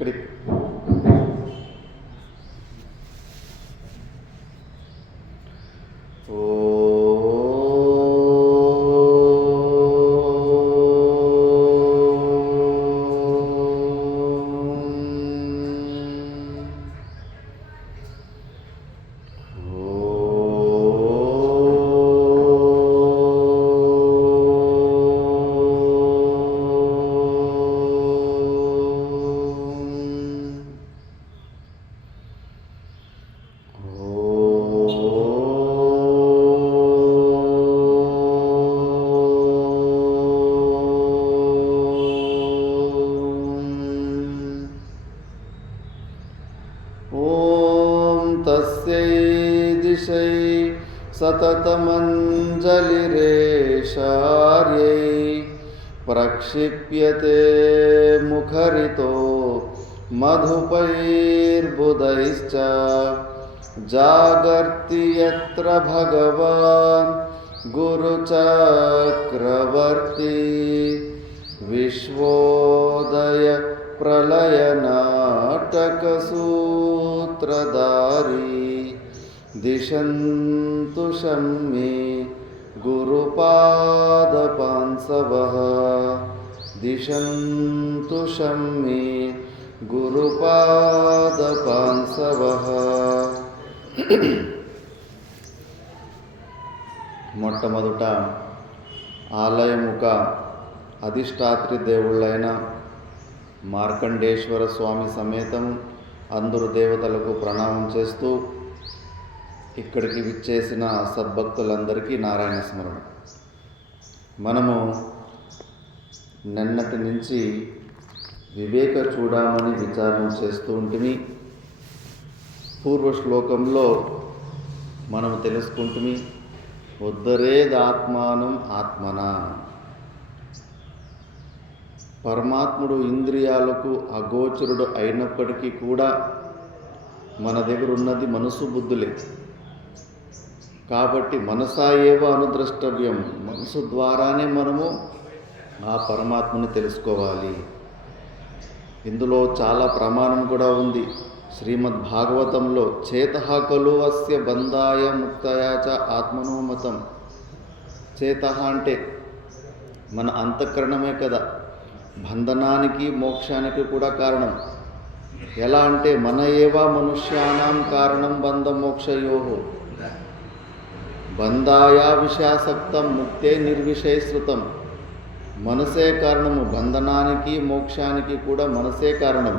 ఇక్కడి सततमञ्जलिरेशार्यै प्रक्षिप्यते मुखरितो मधुपैर्बुधैश्च जागर्ति यत्र भगवान् गुरुचक्रवर्ती विश्वोदय प्रलयनाटकसूत्रधारी दिशन्तु शम्मे गुरुपादपांसवः दिशन्तु शम्मे गुरुपादपांसवः. మొట్టమొదట ఆలయముక అధిష్టాత్రి దేవుళ్ళైన మార్కండేశ్వర స్వామి సమేతం అందరు దేవతలకు ప్రణామం చేస్తూ ఇక్కడికి విచ్చేసిన సద్భక్తులందరికీ నారాయణ స్మరణ. మనము నిన్నటి నుంచి వివేక చూడమని విచారణ చేస్తూ ఉంటుంది. పూర్వ శ్లోకంలో మనం తెలుసుకుంటుంది ఉద్ధరేదాత్మానం ఆత్మన. పరమాత్ముడు ఇంద్రియాలకు అగోచరుడు అయినప్పటికీ కూడా మన దగ్గర ఉన్నది మనసు బుద్ధులే. కాబట్టి మనసా ఏవ అనుద్రష్టవ్యం, మనసు ద్వారానే మనము ఆ పరమాత్మని తెలుసుకోవాలి. ఇందులో చాలా ప్రమాణం కూడా ఉంది. శ్రీమద్ భాగవతంలో చేతః ఖలు అస్య బంధాయ ముక్తయ చ ఆత్మనోమతం. చేతః అంటే మన అంతఃకరణమే కదా బంధనానికి మోక్షానికి కూడా కారణం. ఎలా అంటే మన ఏవ మనుష్యానాం కారణం బంధ మోక్షయోః. బంధాయ విషయాసక్తం ముక్తే నిర్విషయశ్రుతం. మనసే కారణము, బంధనానికి మోక్షానికి కూడా మనసే కారణం.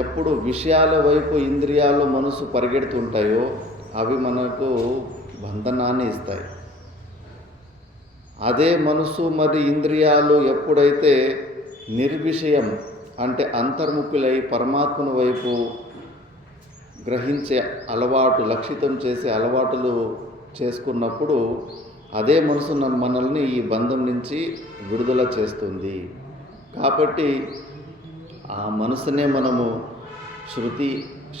ఎప్పుడు విషయాల వైపు ఇంద్రియాలు మనసు పరిగెడుతుంటాయో అవి మనకు బంధనాన్ని ఇస్తాయి. అదే మనసు మరి ఇంద్రియాలు ఎప్పుడైతే నిర్విషయం అంటే అంతర్ముఖులై పరమాత్మను వైపు గ్రహించే అలవాటు, లక్షితం చేసే అలవాటులు చేసుకున్నప్పుడు అదే మనసు మనల్ని ఈ బంధం నుంచి విడుదల చేస్తుంది. కాబట్టి ఆ మనసునే మనము శృతి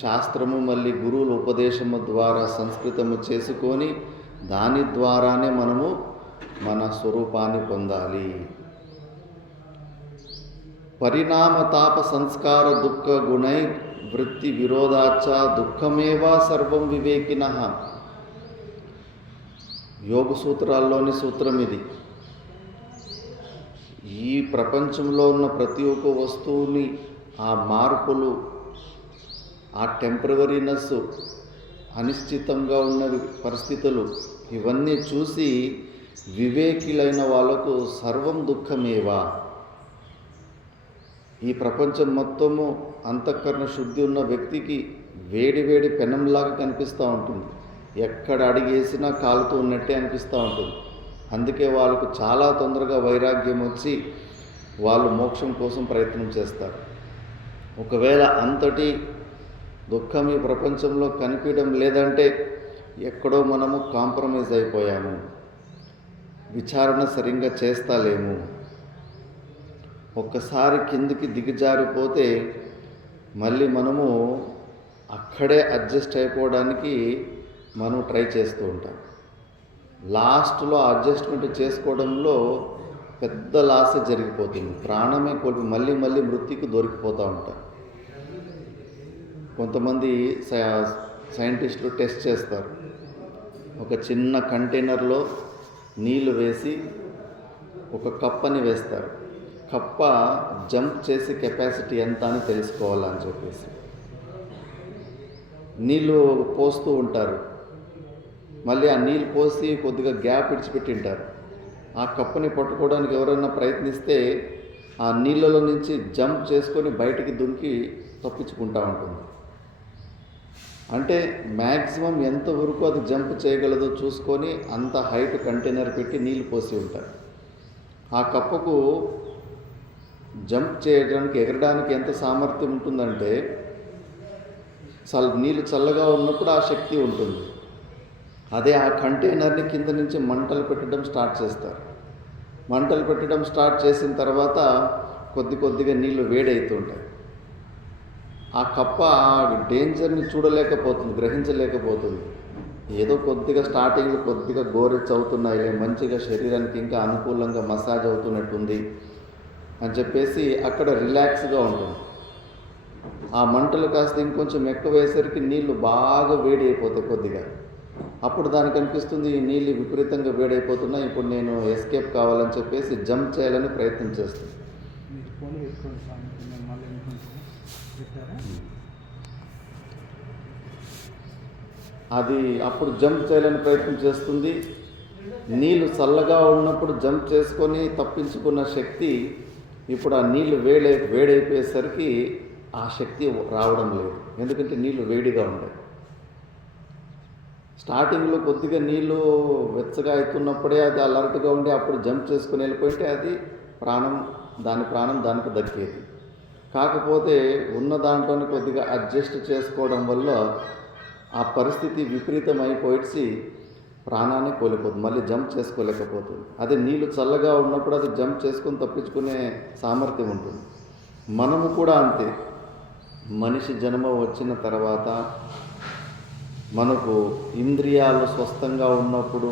శాస్త్రము మళ్ళీ గురువుల ఉపదేశము ద్వారా సంస్కృతము చేసుకొని దాని ద్వారానే మనము మన స్వరూపాన్ని పొందాలి. పరిణామ తాప సంస్కార దుఃఖ గుణై వృత్తి విరోధాచ దుఃఖమేవా సర్వం వివేకినః. యోగ సూత్రాల్లోని సూత్రం ఇది. ఈ ప్రపంచంలో ఉన్న ప్రతి ఒక్క వస్తువుని ఆ మార్పులు, ఆ టెంపరవరీనెస్, అనిశ్చితంగా ఉన్న పరిస్థితులు ఇవన్నీ చూసి వివేకిలైన వాళ్ళకు సర్వం దుఃఖమేవా. ఈ ప్రపంచం మొత్తము అంతఃకరణ శుద్ధి ఉన్న వ్యక్తికి వేడి వేడి పెనంలాగా కనిపిస్తూ ఉంటుంది. ఎక్కడ అడిగేసినా కాలుతూ ఉన్నట్టే అనిపిస్తూ ఉంటుంది. అందుకే వాళ్ళకు చాలా తొందరగా వైరాగ్యం వచ్చి వాళ్ళు మోక్షం కోసం ప్రయత్నం చేస్తారు. ఒకవేళ అంతటి దుఃఖం ఈ ప్రపంచంలో కనిపించడం లేదంటే ఎక్కడో మనము కాంప్రమైజ్ అయిపోయాము, విచారణ సరిగ్గా చేస్తలేము. ఒక్కసారి కిందికి దిగజారిపోతే మళ్ళీ మనము అక్కడే అడ్జస్ట్ అయిపోవడానికి మనం ట్రై చేస్తూ ఉంటాం. లాస్ట్లో అడ్జస్ట్మెంట్ చేసుకోవడంలో పెద్ద లాసే జరిగిపోతుంది. ప్రాణమే కోల్పి మళ్ళీ మళ్ళీ మృత్యుకు దొరికిపోతూ ఉంటారు. కొంతమంది సైంటిస్టులు టెస్ట్ చేస్తారు. ఒక చిన్న కంటైనర్లో నీళ్లు వేసి ఒక కప్పని వేస్తారు. కప్ప జంప్ చేసే కెపాసిటీ ఎంత అని తెలుసుకోవాలని చెప్పేసి నీళ్ళు పోస్తూ ఉంటారు. మళ్ళీ ఆ నీళ్ళు పోసి కొద్దిగా గ్యాప్ విడిచిపెట్టింటారు. ఆ కప్పని పట్టుకోవడానికి ఎవరైనా ప్రయత్నిస్తే ఆ నీళ్ళలో నుంచి జంప్ చేసుకొని బయటికి దుంకి తప్పించుకుంటూ ఉంటుంది. అంటే మ్యాక్సిమం ఎంతవరకు అది జంప్ చేయగలదో చూసుకొని అంత హైట్ కంటైనర్ పెట్టి నీళ్ళు పోసి ఉంటారు. ఆ కప్పకు జంప్ చేయడానికి ఎగరడానికి ఎంత సామర్థ్యం ఉంటుందంటే నీళ్ళు చల్లగా ఉన్నప్పుడు ఆ శక్తి ఉంటుంది. అదే ఆ కంటైనర్ని కింద నుంచి మంటలు పెట్టడం స్టార్ట్ చేస్తారు. మంటలు పెట్టడం స్టార్ట్ చేసిన తర్వాత కొద్దిగా నీళ్లు వేడవుతుంటాయి. ఆ కప్ప ఆ డేంజర్ని చూడలేకపోతుంది, గ్రహించలేకపోతుంది. ఏదో కొద్దిగా స్టార్టింగ్లో కొద్దిగా గోరెచ్చు అవుతున్నాయి, మంచిగా శరీరానికి ఇంకా అనుకూలంగా మసాజ్ అవుతున్నట్టుంది అని చెప్పేసి అక్కడ రిలాక్స్గా ఉంటుంది. ఆ మంటలు కాస్త ఇంకొంచెం ఎక్కువ వేసరికి నీళ్లు బాగా వేడి అయిపోతాయి కొద్దిగా. అప్పుడు దానికి అనిపిస్తుంది ఈ నీళ్ళు విపరీతంగా వేడైపోతున్నాయి, ఇప్పుడు నేను ఎస్కేప్ కావాలని చెప్పేసి జంప్ చేయాలని ప్రయత్నం చేస్తుంది. అది అప్పుడు జంప్ చేయాలని ప్రయత్నం చేస్తుంది. నీళ్ళు చల్లగా ఉన్నప్పుడు జంప్ చేసుకొని తప్పించుకున్న శక్తి ఇప్పుడు ఆ నీళ్లు వేడైపోయేసరికి ఆ శక్తి రావడం లేదు. ఎందుకంటే నీళ్లు వేడిగా ఉంటాయి. స్టార్టింగ్లో కొద్దిగా నీళ్ళు వెచ్చగా అవుతున్నప్పుడే అది అలర్ట్గా ఉండి అప్పుడు జంప్ చేసుకుని వెళ్ళిపోయింటే అది దాని ప్రాణం దానికి దక్కేది. కాకపోతే ఉన్న దాంట్లోనే కొద్దిగా అడ్జస్ట్ చేసుకోవడం వల్ల ఆ పరిస్థితి విపరీతం అయిపోయి ప్రాణాన్ని కోల్పోతుంది, మళ్ళీ జంప్ చేసుకోలేకపోతుంది. అదే నీళ్ళు చల్లగా ఉన్నప్పుడు అది జంప్ చేసుకొని తప్పించుకునే సామర్థ్యం ఉంటుంది. మనము కూడా అంతే. మనిషి జన్మ వచ్చిన తర్వాత మనకు ఇంద్రియాలు స్వస్థంగా ఉన్నప్పుడు,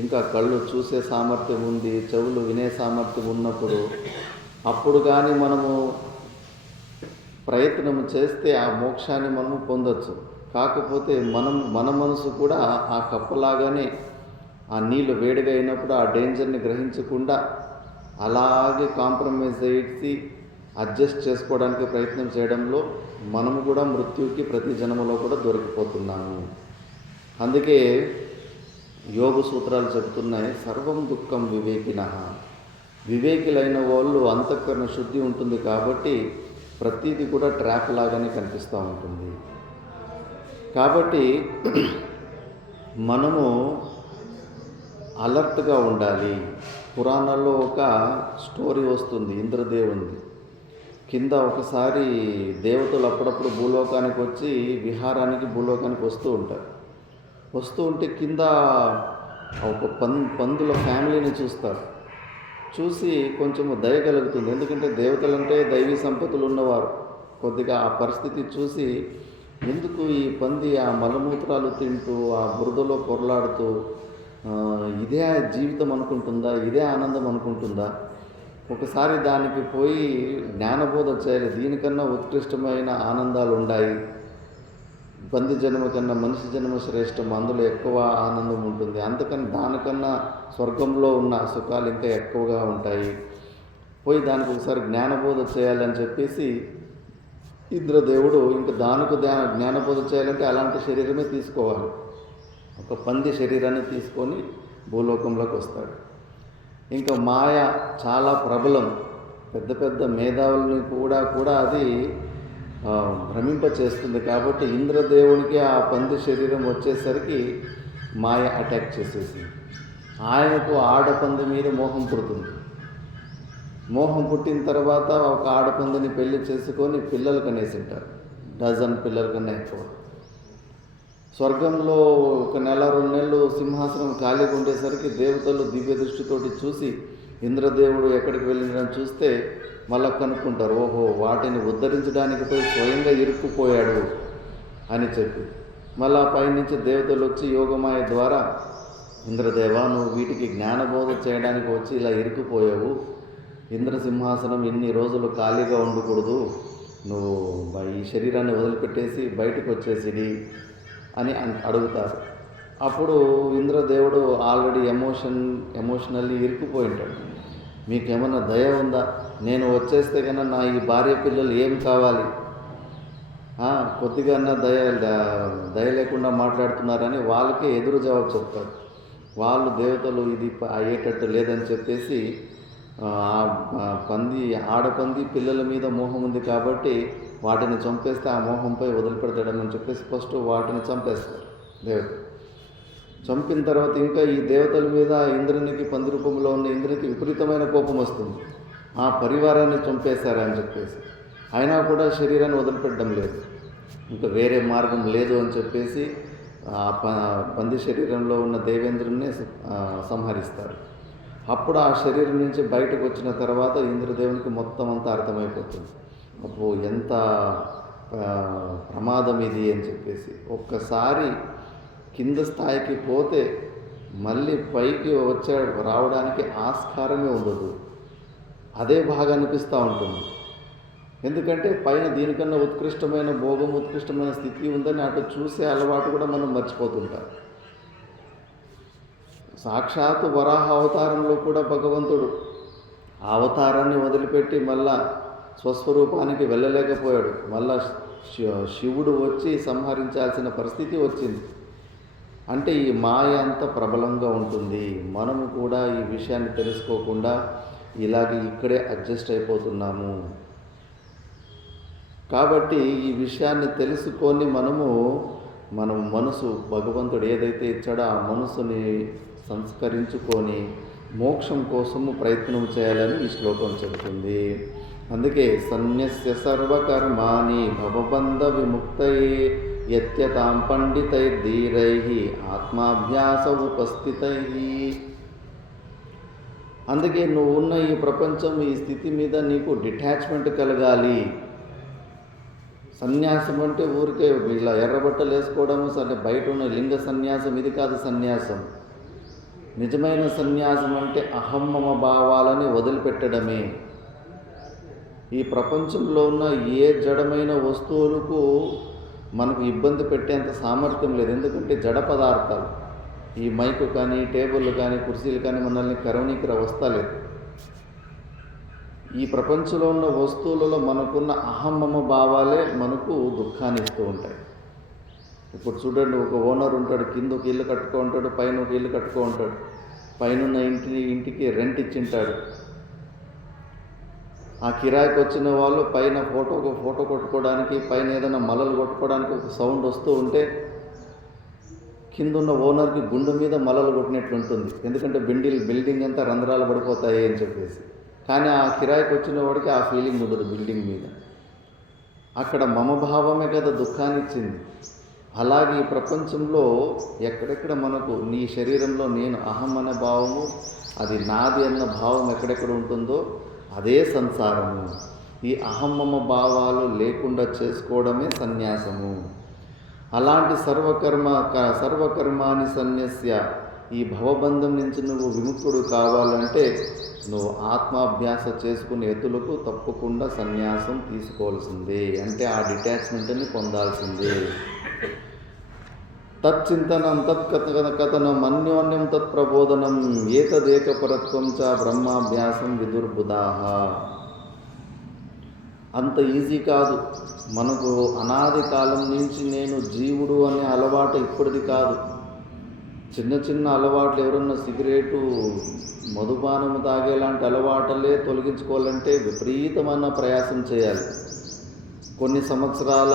ఇంకా కళ్ళు చూసే సామర్థ్యం ఉంది, చెవులు వినే సామర్థ్యం ఉన్నప్పుడు, అప్పుడు కానీ మనము ప్రయత్నం చేస్తే ఆ మోక్షాన్ని మనము పొందొచ్చు. కాకపోతే మన మనసు కూడా ఆ కప్పలాగానే ఆ నీళ్ళు వేడిగా అయినప్పుడు ఆ డేంజర్ని గ్రహించకుండా అలాగే కాంప్రమైజ్ అయ్యి అడ్జస్ట్ చేసుకోవడానికి ప్రయత్నం చేయడంలో మనము కూడా మృత్యుకి ప్రతి జన్మలో కూడా దొరికిపోతున్నాము. అందుకే యోగ సూత్రాలు చెబుతున్నాయి, సర్వం దుఃఖం వివేకినః. వివేకులైన వాళ్ళు అంతఃకరణ శుద్ధి ఉంటుంది కాబట్టి ప్రతిదీ కూడా ట్రాప్ లాగానే కనిపిస్తూ ఉంటుంది. కాబట్టి మనము అలర్ట్గా ఉండాలి. పురాణాల్లో ఒక స్టోరీ వస్తుంది ఇంద్రదేవునిది. కింద ఒకసారి దేవతలు అప్పుడప్పుడు భూలోకానికి వచ్చి విహారానికి భూలోకానికి వస్తూ ఉంటారు. వస్తూ ఉంటే కింద ఒక పందుల ఫ్యామిలీని చూస్తారు. చూసి కొంచెము దయ కలుగుతుంది. ఎందుకంటే దేవతలంటే దైవీ సంపత్తులు ఉన్నవారు. కొద్దిగా ఆ పరిస్థితి చూసి ఎందుకు ఈ పంది ఆ మలమూత్రాలు తింటూ ఆ బురదలో పొరలాడుతూ ఇదే జీవితం అనుకుంటుందా, ఇదే ఆనందం అనుకుంటుందా, ఒకసారి దానికి పోయి జ్ఞానబోధ చేయాలి. దీనికన్నా ఉత్కృష్టమైన ఆనందాలు ఉన్నాయి. పంది జన్మ కన్నా మనిషి జన్మ శ్రేష్టం, అందులో ఎక్కువ ఆనందం ఉంటుంది. అందుకని దానికన్నా స్వర్గంలో ఉన్న సుఖాలు ఇంకా ఎక్కువగా ఉంటాయి. పోయి దానికి ఒకసారి జ్ఞానబోధ చేయాలని చెప్పేసి ఇంద్రదేవుడు ఇంకా దానికి జ్ఞానబోధ చేయాలంటే అలాంటి శరీరమే తీసుకోవాలి. ఒక పంది శరీరాన్ని తీసుకొని భూలోకంలోకి వస్తాడు. ఇంకా మాయ చాలా ప్రబలం. పెద్ద పెద్ద మేధావుల్ని కూడా అది భ్రమింపచేస్తుంది. కాబట్టి ఇంద్రదేవునికి ఆ పంది శరీరం వచ్చేసరికి మాయ అటాక్ చేసేసింది. ఆయనకు ఆడపంది మీద మోహం పుడుతుంది. మోహం పుట్టిన తర్వాత ఒక ఆడపందిని పెళ్లి చేసుకొని పిల్లలు కనేసింటారు. డజన్ పిల్లల కన్నా ఎక్కువ. స్వర్గంలో ఒక నెల 2 నెలలు సింహాసనం ఖాళీగా ఉండేసరికి దేవతలు దివ్య దృష్టితోటి చూసి ఇంద్రదేవుడు ఎక్కడికి వెళ్ళిందని చూస్తే మళ్ళీ కనుక్కుంటారు, ఓహో వాటిని ఉద్ధరించడానికి పోయి స్వయంగా ఇరుక్కుపోయాడు అని చెప్పి. మళ్ళా పైనుంచి దేవతలు వచ్చి యోగమాయ ద్వారా ఇంద్రదేవ, నువ్వు వీటికి జ్ఞానబోధ చేయడానికి వచ్చి ఇలా ఇరుక్కుపోయావు. ఇంద్రసింహాసనం ఇన్ని రోజులు ఖాళీగా ఉండకూడదు, నువ్వు ఈ శరీరాన్ని వదిలిపెట్టేసి బయటకు వచ్చేసిడి అని అడుగుతారు. అప్పుడు ఇంద్రదేవుడు ఆల్రెడీ ఎమోషనల్లీ ఇరుక్కుపోయి ఉంటాడు. మీకేమన్నా దయ ఉందా? నేను వచ్చేస్తే కన్నా నా ఈ భార్య పిల్లలు ఏం కావాలి? కొద్దిగా దయ లేకుండా మాట్లాడుతున్నారని వాళ్ళకే ఎదురు జవాబు చెప్తారు. వాళ్ళు దేవతలు ఇది అయ్యేటట్టు లేదని చెప్పేసి ఆడపంది పిల్లల మీద మోహం ఉంది కాబట్టి వాటిని చంపేస్తే ఆ మోహంపై వదిలిపెడతాడని చెప్పేసి ఫస్ట్ వాటిని చంపేస్తారు దేవతలు. చంపిన తర్వాత ఇంకా ఈ దేవతల మీద ఇంద్రునికి, పంది రూపంలో ఉన్న ఇంద్రునికి విపరీతమైన కోపం వస్తుంది. ఆ పరివారాన్ని చంపేశారని చెప్పేసి. అయినా కూడా శరీరాన్ని వదిలిపెట్టడం లేదు. ఇంకా వేరే మార్గం లేదు అని చెప్పేసి పంది శరీరంలో ఉన్న దేవేంద్రుని సంహరిస్తారు. అప్పుడు ఆ శరీరం నుంచి బయటకు వచ్చిన తర్వాత ఇంద్రదేవునికి మొత్తం అంతా అర్థమైపోతుంది. అప్పుడు ఎంత ప్రమాదం ఇది అని చెప్పేసి. ఒక్కసారి కింద స్థాయికి పోతే మళ్ళీ పైకి రావడానికి ఆస్కారమే ఉండదు. అదే బాగా అనిపిస్తూ ఉంటుంది. ఎందుకంటే పైన దీనికన్నా ఉత్కృష్టమైన భోగం, ఉత్కృష్టమైన స్థితి ఉందని అటు చూసే అలవాటు కూడా మనం మర్చిపోతుంటాం. సాక్షాత్తు వరాహ అవతారంలో కూడా భగవంతుడు ఆ అవతారాన్ని వదిలిపెట్టి మళ్ళా స్వస్వరూపానికి వెళ్ళలేకపోయాడు. మళ్ళా శివుడు వచ్చి సంహరించాల్సిన పరిస్థితి వచ్చింది. అంటే ఈ మాయ అంత ప్రబలంగా ఉంటుంది. మనము కూడా ఈ విషయాన్ని తెలుసుకోకుండా ఇలాగే ఇక్కడే అడ్జస్ట్ అయిపోతున్నాము. కాబట్టి ఈ విషయాన్ని తెలుసుకొని మనం మనసు భగవంతుడు ఏదైతే ఇచ్చాడో ఆ మనసుని సంస్కరించుకొని మోక్షం కోసము ప్రయత్నం చేయాలని ఈ శ్లోకం చెబుతుంది. అందుకే సన్యస్య సర్వకర్మాణి భవబంధ విముక్తయే యత్యతాం పండితైర్ధీరైః ఆత్మాభ్యాస ఉపస్థితైః. అందుకే నువ్వు ఉన్న ఈ ప్రపంచం, ఈ స్థితి మీద నీకు డిటాచ్మెంట్ కలగాలి. సన్యాసం అంటే ఊరికే ఇలా ఎర్రబట్టలు వేసుకోవడము, సరే బయట ఉన్న లింగ సన్యాసం ఇది కాదు సన్యాసం. నిజమైన సన్యాసం అంటే అహమ్మమ భావాలని వదిలిపెట్టడమే. ఈ ప్రపంచంలో ఉన్న ఏ జడమైన వస్తువులకు మనకు ఇబ్బంది పెట్టేంత సామర్థ్యం లేదు. ఎందుకంటే జడ పదార్థాలు, ఈ మైకు కానీ, టేబుళ్ళు కానీ, కుర్చీలు కానీ మనల్ని కరవనీకి వస్తలేదు. ఈ ప్రపంచంలో ఉన్న వస్తువులలో మనకున్న అహమ్మమ భావాలే మనకు దుఃఖాన్ని ఇస్తూ ఉంటాయి. ఇప్పుడు చూడండి, ఒక ఓనర్ ఉంటాడు, కింద ఒక ఇల్లు కట్టుకో ఉంటాడు, పైన ఒక ఇల్లు కట్టుకో ఉంటాడు. పైన ఇంటికి రెంట్ ఇచ్చింటాడు. ఆ కిరాయికి వచ్చిన వాళ్ళు పైన ఫోటో కొట్టుకోవడానికి, పైన ఏదైనా మలలు కొట్టుకోవడానికి ఒక సౌండ్ వస్తూ ఉంటే కింద ఉన్న ఓనర్కి గుండె మీద మలలు కొట్టినట్లు ఉంటుంది. ఎందుకంటే బిల్డింగ్ అంతా రంధ్రాలు పడిపోతాయి అని చెప్పేసి. కానీ ఆ కిరాయికి వచ్చిన వాడికి ఆ ఫీలింగ్ ఉండదు బిల్డింగ్ మీద. అక్కడ మమభావమే కదా దుఃఖాన్ని ఇచ్చింది. అలాగే ఈ ప్రపంచంలో ఎక్కడెక్కడ మనకు నీ శరీరంలో నేను అహం అనే భావము, అది నాది అన్న భావం ఎక్కడెక్కడ ఉంటుందో అదే సంసారము. ఈ అహమ్మమ భావాలు లేకుండా చేసుకోవడమే సన్యాసము. అలాంటి సర్వకర్మాని సన్యస్య, ఈ భవబంధం నుంచి నువ్వు విముక్తుడు కావాలంటే నువ్వు ఆత్మాభ్యాస చేసుకునే ఎత్తులకు తప్పకుండా సన్యాసం తీసుకోవాల్సిందే. అంటే ఆ డిటాచ్మెంట్ని పొందాల్సిందే. తచ్చింతనం తత్కథనం అన్యోన్యం తత్ప్రబోధనం ఏతదేకపరత్వం చ బ్రహ్మాభ్యాసం విదుర్బుధాః. అంత ఈజీ కాదు. మనకు అనాది కాలం నుంచి నేను జీవుడు అనే అలవాటు ఇప్పటిది కాదు. చిన్న చిన్న అలవాట్లు, ఎవరన్నా సిగరెటు, మధుపానము తాగేలాంటి అలవాట్లే తొలగించుకోవాలంటే విపరీతమైన ప్రయాసం చేయాలి. కొన్ని సంవత్సరాల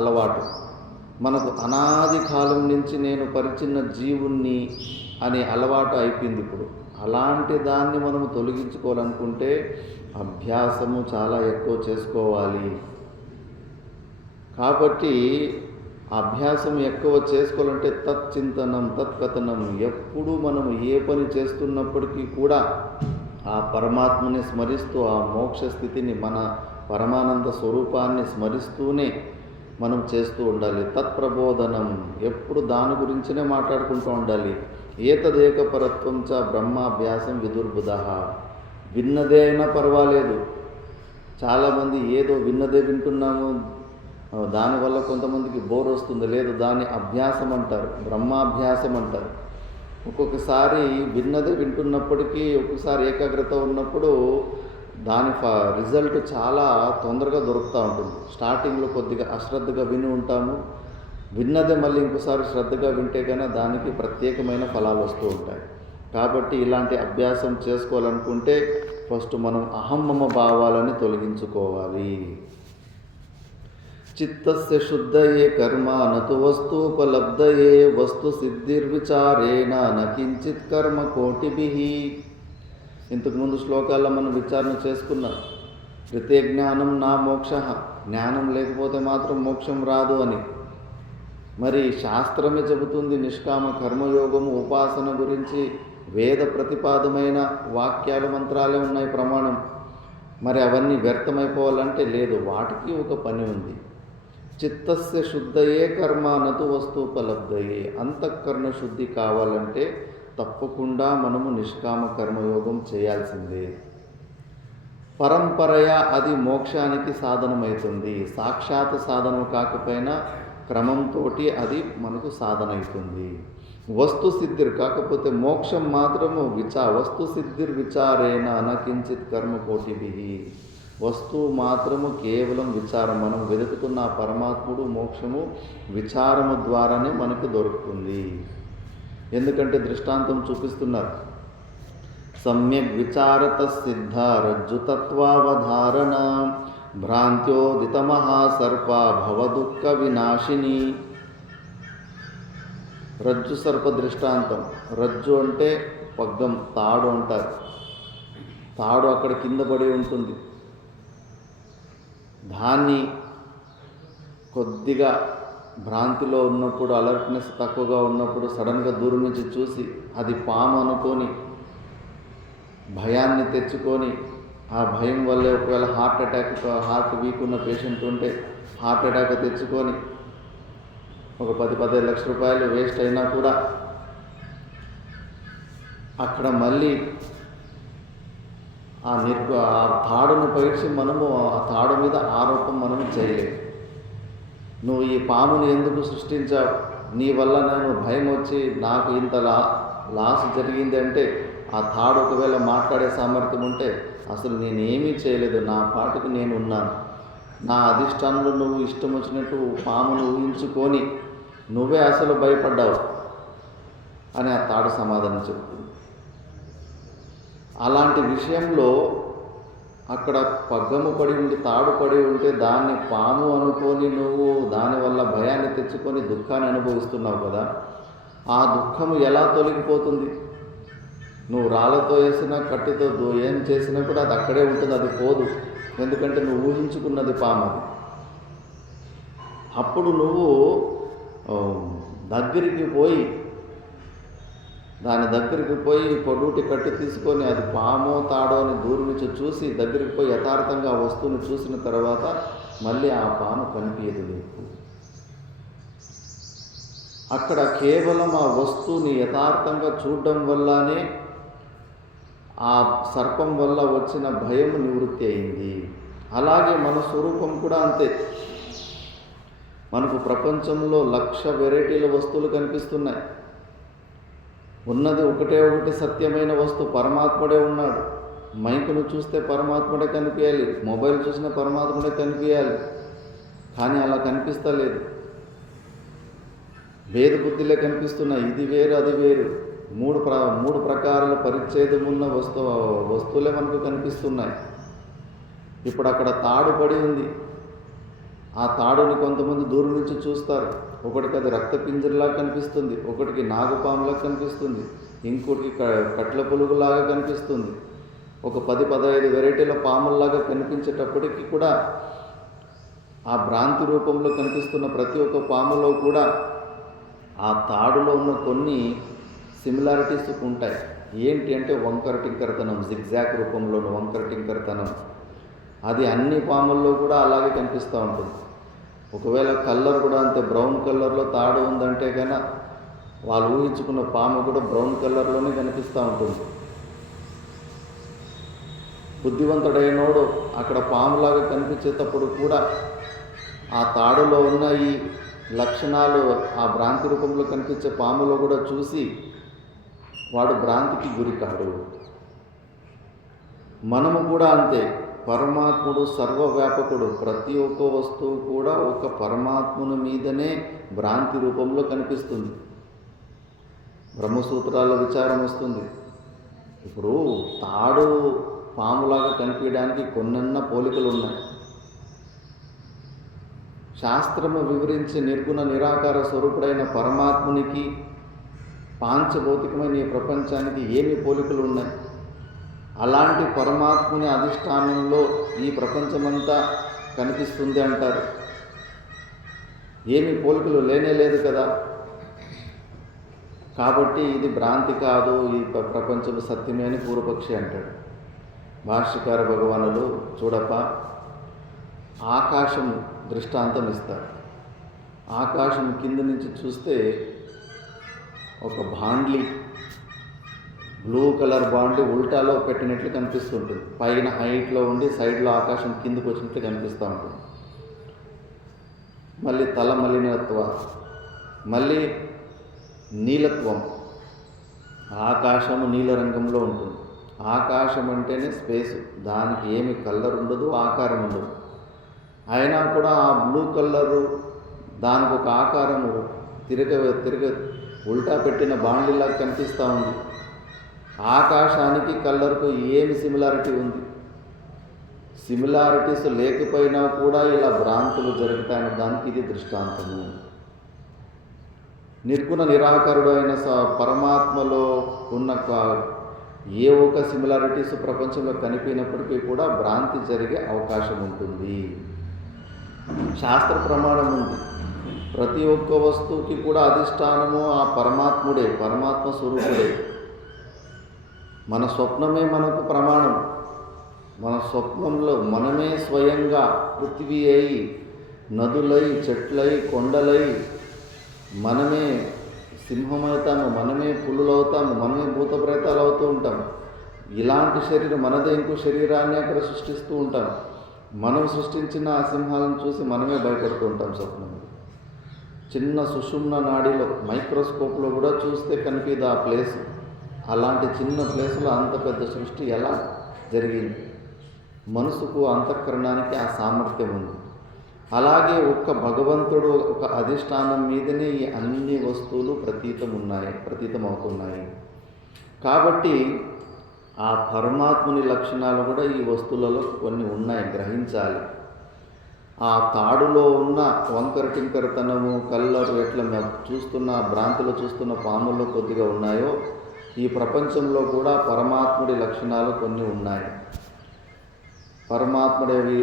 అలవాటు మనకు అనాది కాలం నుంచి నేను పరిచిన జీవుణ్ణి అనే అలవాటు అయిపోయింది ఇప్పుడు. అలాంటి దాన్ని మనము తొలగించుకోవాలనుకుంటే అభ్యాసము చాలా ఎక్కువ చేసుకోవాలి. కాబట్టి అభ్యాసం ఎక్కువ చేసుకోవాలంటే తచ్చింతనం తత్కథనం, ఎప్పుడు మనం ఏ పని చేస్తున్నప్పటికీ కూడా ఆ పరమాత్మని స్మరిస్తూ, ఆ మోక్ష స్థితిని, మన పరమానంద స్వరూపాన్ని స్మరిస్తూనే మనం చేస్తూ ఉండాలి. తత్ప్రబోధనం, ఎప్పుడు దాని గురించినే మాట్లాడుకుంటూ ఉండాలి. ఏతదేకపరత్వం చ బ్రహ్మాభ్యాసం విదుర్బుధః. విన్నదే అయినా పర్వాలేదు. చాలామంది ఏదో విన్నదే వింటున్నాము, దానివల్ల కొంతమందికి బోర్ వస్తుంది, లేదు దాన్ని అభ్యాసం అంటారు, బ్రహ్మాభ్యాసం అంటారు. ఒక్కొక్కసారి విన్నదే వింటున్నప్పటికీ ఒక్కొక్కసారి ఏకాగ్రత ఉన్నప్పుడు దాని రిజల్ట్ చాలా తొందరగా దొరుకుతూ ఉంటుంది. స్టార్టింగ్లో కొద్దిగా అశ్రద్ధగా విని ఉంటాము, విన్నదే మళ్ళీ ఇంకోసారి శ్రద్ధగా వింటే కన్నా దానికి ప్రత్యేకమైన ఫలాలు వస్తూ ఉంటాయి. కాబట్టి ఇలాంటి అభ్యాసం చేసుకోవాలనుకుంటే ఫస్ట్ మనం అహమ్మమ భావాలని తొలగించుకోవాలి. చిత్తస్య శుద్ధయే కర్మ నతు వస్తూపలబ్ధయే వస్తు సిద్ధిర్విచారేణ నకించిత్ కర్మ కోటిభిః. ఇంతకుముందు శ్లోకాల్లో మనం విచారణ చేసుకున్నాం. రితే జ్ఞానం నా మోక్ష, జ్ఞానం లేకపోతే మాత్రం మోక్షం రాదు అని. మరి శాస్త్రమే చెబుతుంది నిష్కామ కర్మయోగము ఉపాసన గురించి, వేద ప్రతిపాదమైన వాక్యాలు మంత్రాలే ఉన్నాయి ప్రమాణం. మరి అవన్నీ వ్యర్థమైపోవాలంటే లేదు, వాటికి ఒక పని ఉంది. చిత్తస్య శుద్ధయే కర్మ నతు వస్తూపలబ్ధయే. అంతఃకరణ శుద్ధి కావాలంటే తప్పకుండా మనము నిష్కామ కర్మయోగం చేయాల్సిందే. పరంపరయా అది మోక్షానికి సాధనమవుతుంది. సాక్షాత్ సాధనం కాకపోయినా క్రమంతో అది మనకు సాధన అవుతుంది. వస్తు సిద్ధిర్, కాకపోతే మోక్షం మాత్రము వస్తు సిద్ధిర్ విచారేణ నకించిత్ కర్మ కోటిభిః. వస్తువు మాత్రము కేవలం విచారం, మనం వెతుకుతున్న పరమాత్ముడు మోక్షము విచారము ద్వారానే మనకు దొరుకుతుంది. ఎందుకంటే దృష్టాంతం చూపిస్తున్నారు. సమ్యక్ విచారత సిద్ధ రజ్జుతత్వావధారణ భ్రాంత్యోదిత మహాసర్ప భవదుఃఖ వినాశిని. రజ్జు సర్ప దృష్టాంతం. రజ్జు అంటే పగ్గం, తాడు అంటారు. తాడు అక్కడ కింద పడి ఉంటుంది. దాన్ని కొద్దిగా భ్రాంతిలో ఉన్నప్పుడు, అలర్ట్నెస్ తక్కువగా ఉన్నప్పుడు సడన్గా దూరం నుంచి చూసి అది పాము అనుకొని భయాన్ని తెచ్చుకొని, ఆ భయం వల్లే ఒకవేళ హార్ట్ వీక్ ఉన్న పేషెంట్ ఉంటే హార్ట్ అటాక్ తెచ్చుకొని ఒక 10-15 లక్షల రూపాయలు వేస్ట్ అయినా కూడా అక్కడ మళ్ళీ ఆ తాడును పరీక్ష మనము ఆ తాడు మీద ఆరోపణ మనము చేయలేము. నువ్వు ఈ పాముని ఎందుకు సృష్టించావు, నీ వల్ల నేను భయం వచ్చి నాకు ఇంత లాస్ జరిగింది అంటే, ఆ తాడు ఒకవేళ మాట్లాడే సామర్థ్యం ఉంటే అసలు నేనేమీ చేయలేదు, నా పాటుకు నేను ఉన్నాను, నా అధిష్టానంలో నువ్వు ఇష్టం వచ్చినట్టు పామును ఊహించుకొని నువ్వే అసలు భయపడ్డావు అని ఆ తాడు సమాధానం చెబుతుంది. అలాంటి విషయంలో అక్కడ పగ్గము పడి ఉండి తాడు పడి ఉంటే దాన్ని పాము అనుకొని నువ్వు దానివల్ల భయాన్ని తెచ్చుకొని దుఃఖాన్ని అనుభవిస్తున్నావు కదా. ఆ దుఃఖము ఎలా తొలగిపోతుంది? నువ్వు రాళ్ళతో వేసినా కట్టితో ఏం చేసినా కూడా అది అక్కడే ఉంటుంది, అది పోదు. ఎందుకంటే నువ్వు ఊహించుకున్నది పాము. అప్పుడు నువ్వు దాని దగ్గరికి పోయి పొడూటి కట్టి తీసుకొని అది పామో తాడో అని దూరం నుంచి చూసి దగ్గరికి పోయి యథార్థంగా ఆ వస్తువుని చూసిన తర్వాత మళ్ళీ ఆ పాము కనిపించదు నీకు. అక్కడ కేవలం ఆ వస్తువుని యథార్థంగా చూడడం వల్లనే ఆ సర్పం వల్ల వచ్చిన భయం నివృత్తి అయింది. అలాగే మన స్వరూపం కూడా అంతే. మనకు ప్రపంచంలో 1,00,000 వెరైటీల వస్తువులు కనిపిస్తున్నాయి. ఉన్నది ఒకటే సత్యమైన వస్తువు, పరమాత్ముడే ఉన్నాడు. మైకును చూస్తే పరమాత్ముడే కనిపించాలి, మొబైల్ చూసిన పరమాత్ముడే కనిపించాలి, కానీ అలా కనిపిస్తలేదు. భేద బుద్ధిలే కనిపిస్తున్నాయి, ఇది వేరు అది వేరు. మూడు ప్రకారాల పరిచ్ఛేదం ఉన్న వస్తువులే మనకు కనిపిస్తున్నాయి. ఇప్పుడు అక్కడ తాడు పడి ఉంది. ఆ తాడుని కొంతమంది దూరం నుంచి చూస్తారు. ఒకటికి అది రక్త పింజరలా కనిపిస్తుంది, ఒకటికి నాగుపాములా కనిపిస్తుంది, ఇంకోటికి కట్ల పులుగులాగా కనిపిస్తుంది. ఒక 10-15 వెరైటీల పాముల్లాగా కనిపించేటప్పటికీ కూడా ఆ భ్రాంతి రూపంలో కనిపిస్తున్న ప్రతి ఒక్క పాములో కూడా ఆ తాడులో ఉన్న కొన్ని సిమిలారిటీస్ ఉంటాయి. ఏంటి అంటే వంకర టింకరతనం, జిగ్జాగ్ రూపంలోని వంకర టింకరతనం, అది అన్ని పాముల్లో కూడా అలాగే కనిపిస్తూ ఉంటుంది. ఒకవేళ కలర్ కూడా అంతే బ్రౌన్ కలర్లో తాడు ఉందంటే కన్నా వాళ్ళు ఊహించుకున్న పాము కూడా బ్రౌన్ కలర్లోనే కనిపిస్తూ ఉంటుంది. బుద్ధివంతుడైనోడు అక్కడ పాములాగా కనిపించేటప్పుడు కూడా ఆ తాడులో ఉన్న ఈ లక్షణాలు ఆ భ్రాంతి రూపంలో కనిపించే పాములో కూడా చూసి వాడు భ్రాంతికి గురికాడు. మనము కూడా అంతే. పరమాత్ముడు సర్వవ్యాపకుడు. ప్రతి ఒక్క వస్తువు కూడా ఒక పరమాత్ముని మీదనే భ్రాంతి రూపంలో కనిపిస్తుంది. బ్రహ్మసూత్రాల విచారం వస్తుంది. ఇప్పుడు తాడు పాములాగా కనిపించడానికి కొన్నన్న పోలికలు ఉన్నాయి. శాస్త్రము వివరించి నిర్గుణ నిరాకార స్వరూపుడైన పరమాత్మునికి పాంచభౌతికమైన ఈ ప్రపంచానికి ఏమి పోలికలు ఉన్నాయి? అలాంటి పరమాత్ముని అధిష్టానంలో ఈ ప్రపంచమంతా కనిపిస్తుంది అంటారు. ఏమి పోలికలు లేనే లేదు కదా. కాబట్టి ఇది భ్రాంతి కాదు, ఈ ప్రపంచం సత్యమే అని పూర్వపక్షి అంటాడు. భాష్యకార భగవానులు చూడప్ప ఆకాశం దృష్టాంతం ఇస్తారు. ఆకాశం కింద నుంచి చూస్తే ఒక బాండ్లీ, బ్లూ కలర్ బాండ్లీ ఉల్టాలో పెట్టినట్లు కనిపిస్తుంటుంది. పైన హైట్లో ఉండి సైడ్లో ఆకాశం కిందకు వచ్చినట్లు కనిపిస్తూ ఉంటుంది. మళ్ళీ తల మలినత్వ, మళ్ళీ నీలత్వం. ఆకాశము నీలరంగంలో ఉంటుంది. ఆకాశం అంటేనే స్పేసు, దానికి ఏమి కలర్ ఉండదు, ఆకారం ఉండదు. అయినా కూడా ఆ బ్లూ కలరు దానికి ఒక ఆకారము తిరగ ఉల్టా పెట్టిన బాండ్లీలాగా కనిపిస్తూ ఉంది. ఆకాశానికి కలర్కు ఏమి సిమిలారిటీ ఉంది? సిమిలారిటీస్ లేకపోయినా కూడా ఇలా భ్రాంతులు జరుగుతాయని దానికి ఇది దృష్టాంతము. నిర్గుణ నిరాకారుడు అయిన పరమాత్మలో ఉన్న ఏ ఒక్క సిమిలారిటీస్ ప్రపంచంలో కనిపినప్పటికీ కూడా భ్రాంతి జరిగే అవకాశం ఉంటుంది. శాస్త్ర ప్రమాణం ఉంది. ప్రతి ఒక్క వస్తువుకి కూడా అధిష్టానము ఆ పరమాత్ముడే, పరమాత్మ స్వరూపుడే. మన స్వప్నమే మనకు ప్రమాణం. మన స్వప్నంలో మనమే స్వయంగా పృథివీ అయి, నదులై, చెట్లై, కొండలై, మనమే సింహమవుతాము, మనమే పులులు అవుతాము, మనమే భూత ప్రేతాలు అవుతూ ఉంటాము. ఇలాంటి శరీరం మనదే ఇంకో శరీరాన్ని అక్కడ సృష్టిస్తూ ఉంటాం. మనం సృష్టించిన ఆ సింహాలను చూసి మనమే భయపడుతూ ఉంటాం స్వప్నంలో. చిన్న సుషుమ్న నాడిలో మైక్రోస్కోప్లో కూడా చూస్తే కనిపిది ఆ ప్లేస్. అలాంటి చిన్న ప్లేస్లో అంత పెద్ద సృష్టి ఎలా జరిగింది? మనసుకు, అంతఃకరణానికి ఆ సామర్థ్యం ఉంది. అలాగే భగవంతుడు ఒక అధిష్టానం మీదనే ఈ అన్ని వస్తువులు ప్రతీతమవుతున్నాయి. కాబట్టి ఆ పరమాత్ముని లక్షణాలు కూడా ఈ వస్తువులలో కొన్ని ఉన్నాయి, గ్రహించాలి. ఆ తాడులో ఉన్న వంకర టింకరతనము, కల్లరు ఎట్లా చూస్తున్న భ్రాంతిలో చూస్తున్న పాముల్లో కొద్దిగా ఉన్నాయో, ఈ ప్రపంచంలో కూడా పరమాత్ముడి లక్షణాలు కొన్ని ఉన్నాయి. పరమాత్ముడేవి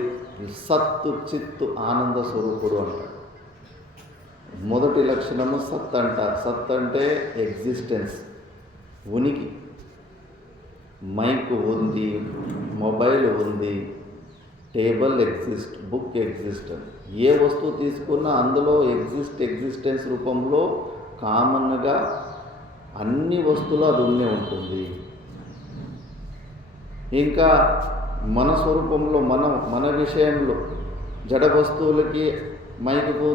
సత్తు, చిత్తు, ఆనంద స్వరూపుడు అంటారు. మొదటి లక్షణము సత్ అంటారు. సత్ అంటే ఎగ్జిస్టెన్స్, ఉనికి. మైక్ ఉంది, మొబైల్ ఉంది, టేబుల్ ఎగ్జిస్ట్, బుక్ ఎగ్జిస్ట్. ఏ వస్తువు తీసుకున్నా అందులో ఎగ్జిస్టెన్స్ రూపంలో కామన్గా అన్ని వస్తువులు అది ఉండే ఉంటుంది. ఇంకా మన స్వరూపంలో మన విషయంలో జడ వస్తువులకి మైకుకు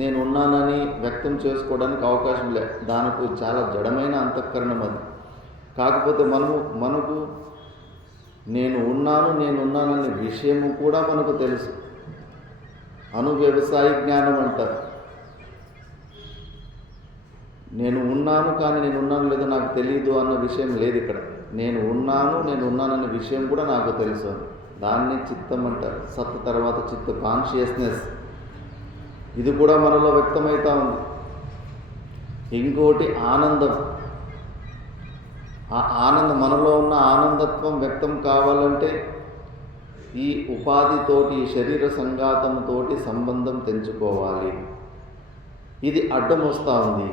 నేను ఉన్నానని వ్యక్తం చేసుకోవడానికి అవకాశం లేదు. దానికి చాలా జడమైన అంతఃకరణం అది. కాకపోతే మనకు నేను ఉన్నాననే విషయము కూడా మనకు తెలుసు. వ్యవసాయ జ్ఞానం అంటారు. నేను ఉన్నాను కానీ నేను ఉన్నాను లేదో నాకు తెలియదు అన్న విషయం లేదు ఇక్కడ. నేను ఉన్నాననే విషయం కూడా నాకు తెలుసు. దాన్ని చిత్తం అంటారు. సత్ తర్వాత చిత్త, కాన్షియస్నెస్. ఇది కూడా మనలో వ్యక్తమవుతూ ఉంది. ఇంకోటి ఆనందం. ఆ ఆనందం, మనలో ఉన్న ఆనందత్వం వ్యక్తం కావాలంటే ఈ ఉపాధితోటి, ఈ శరీర సంఘాతంతోటి సంబంధం తెంచుకోవాలి. ఇది అడ్డం వస్తూ ఉంది.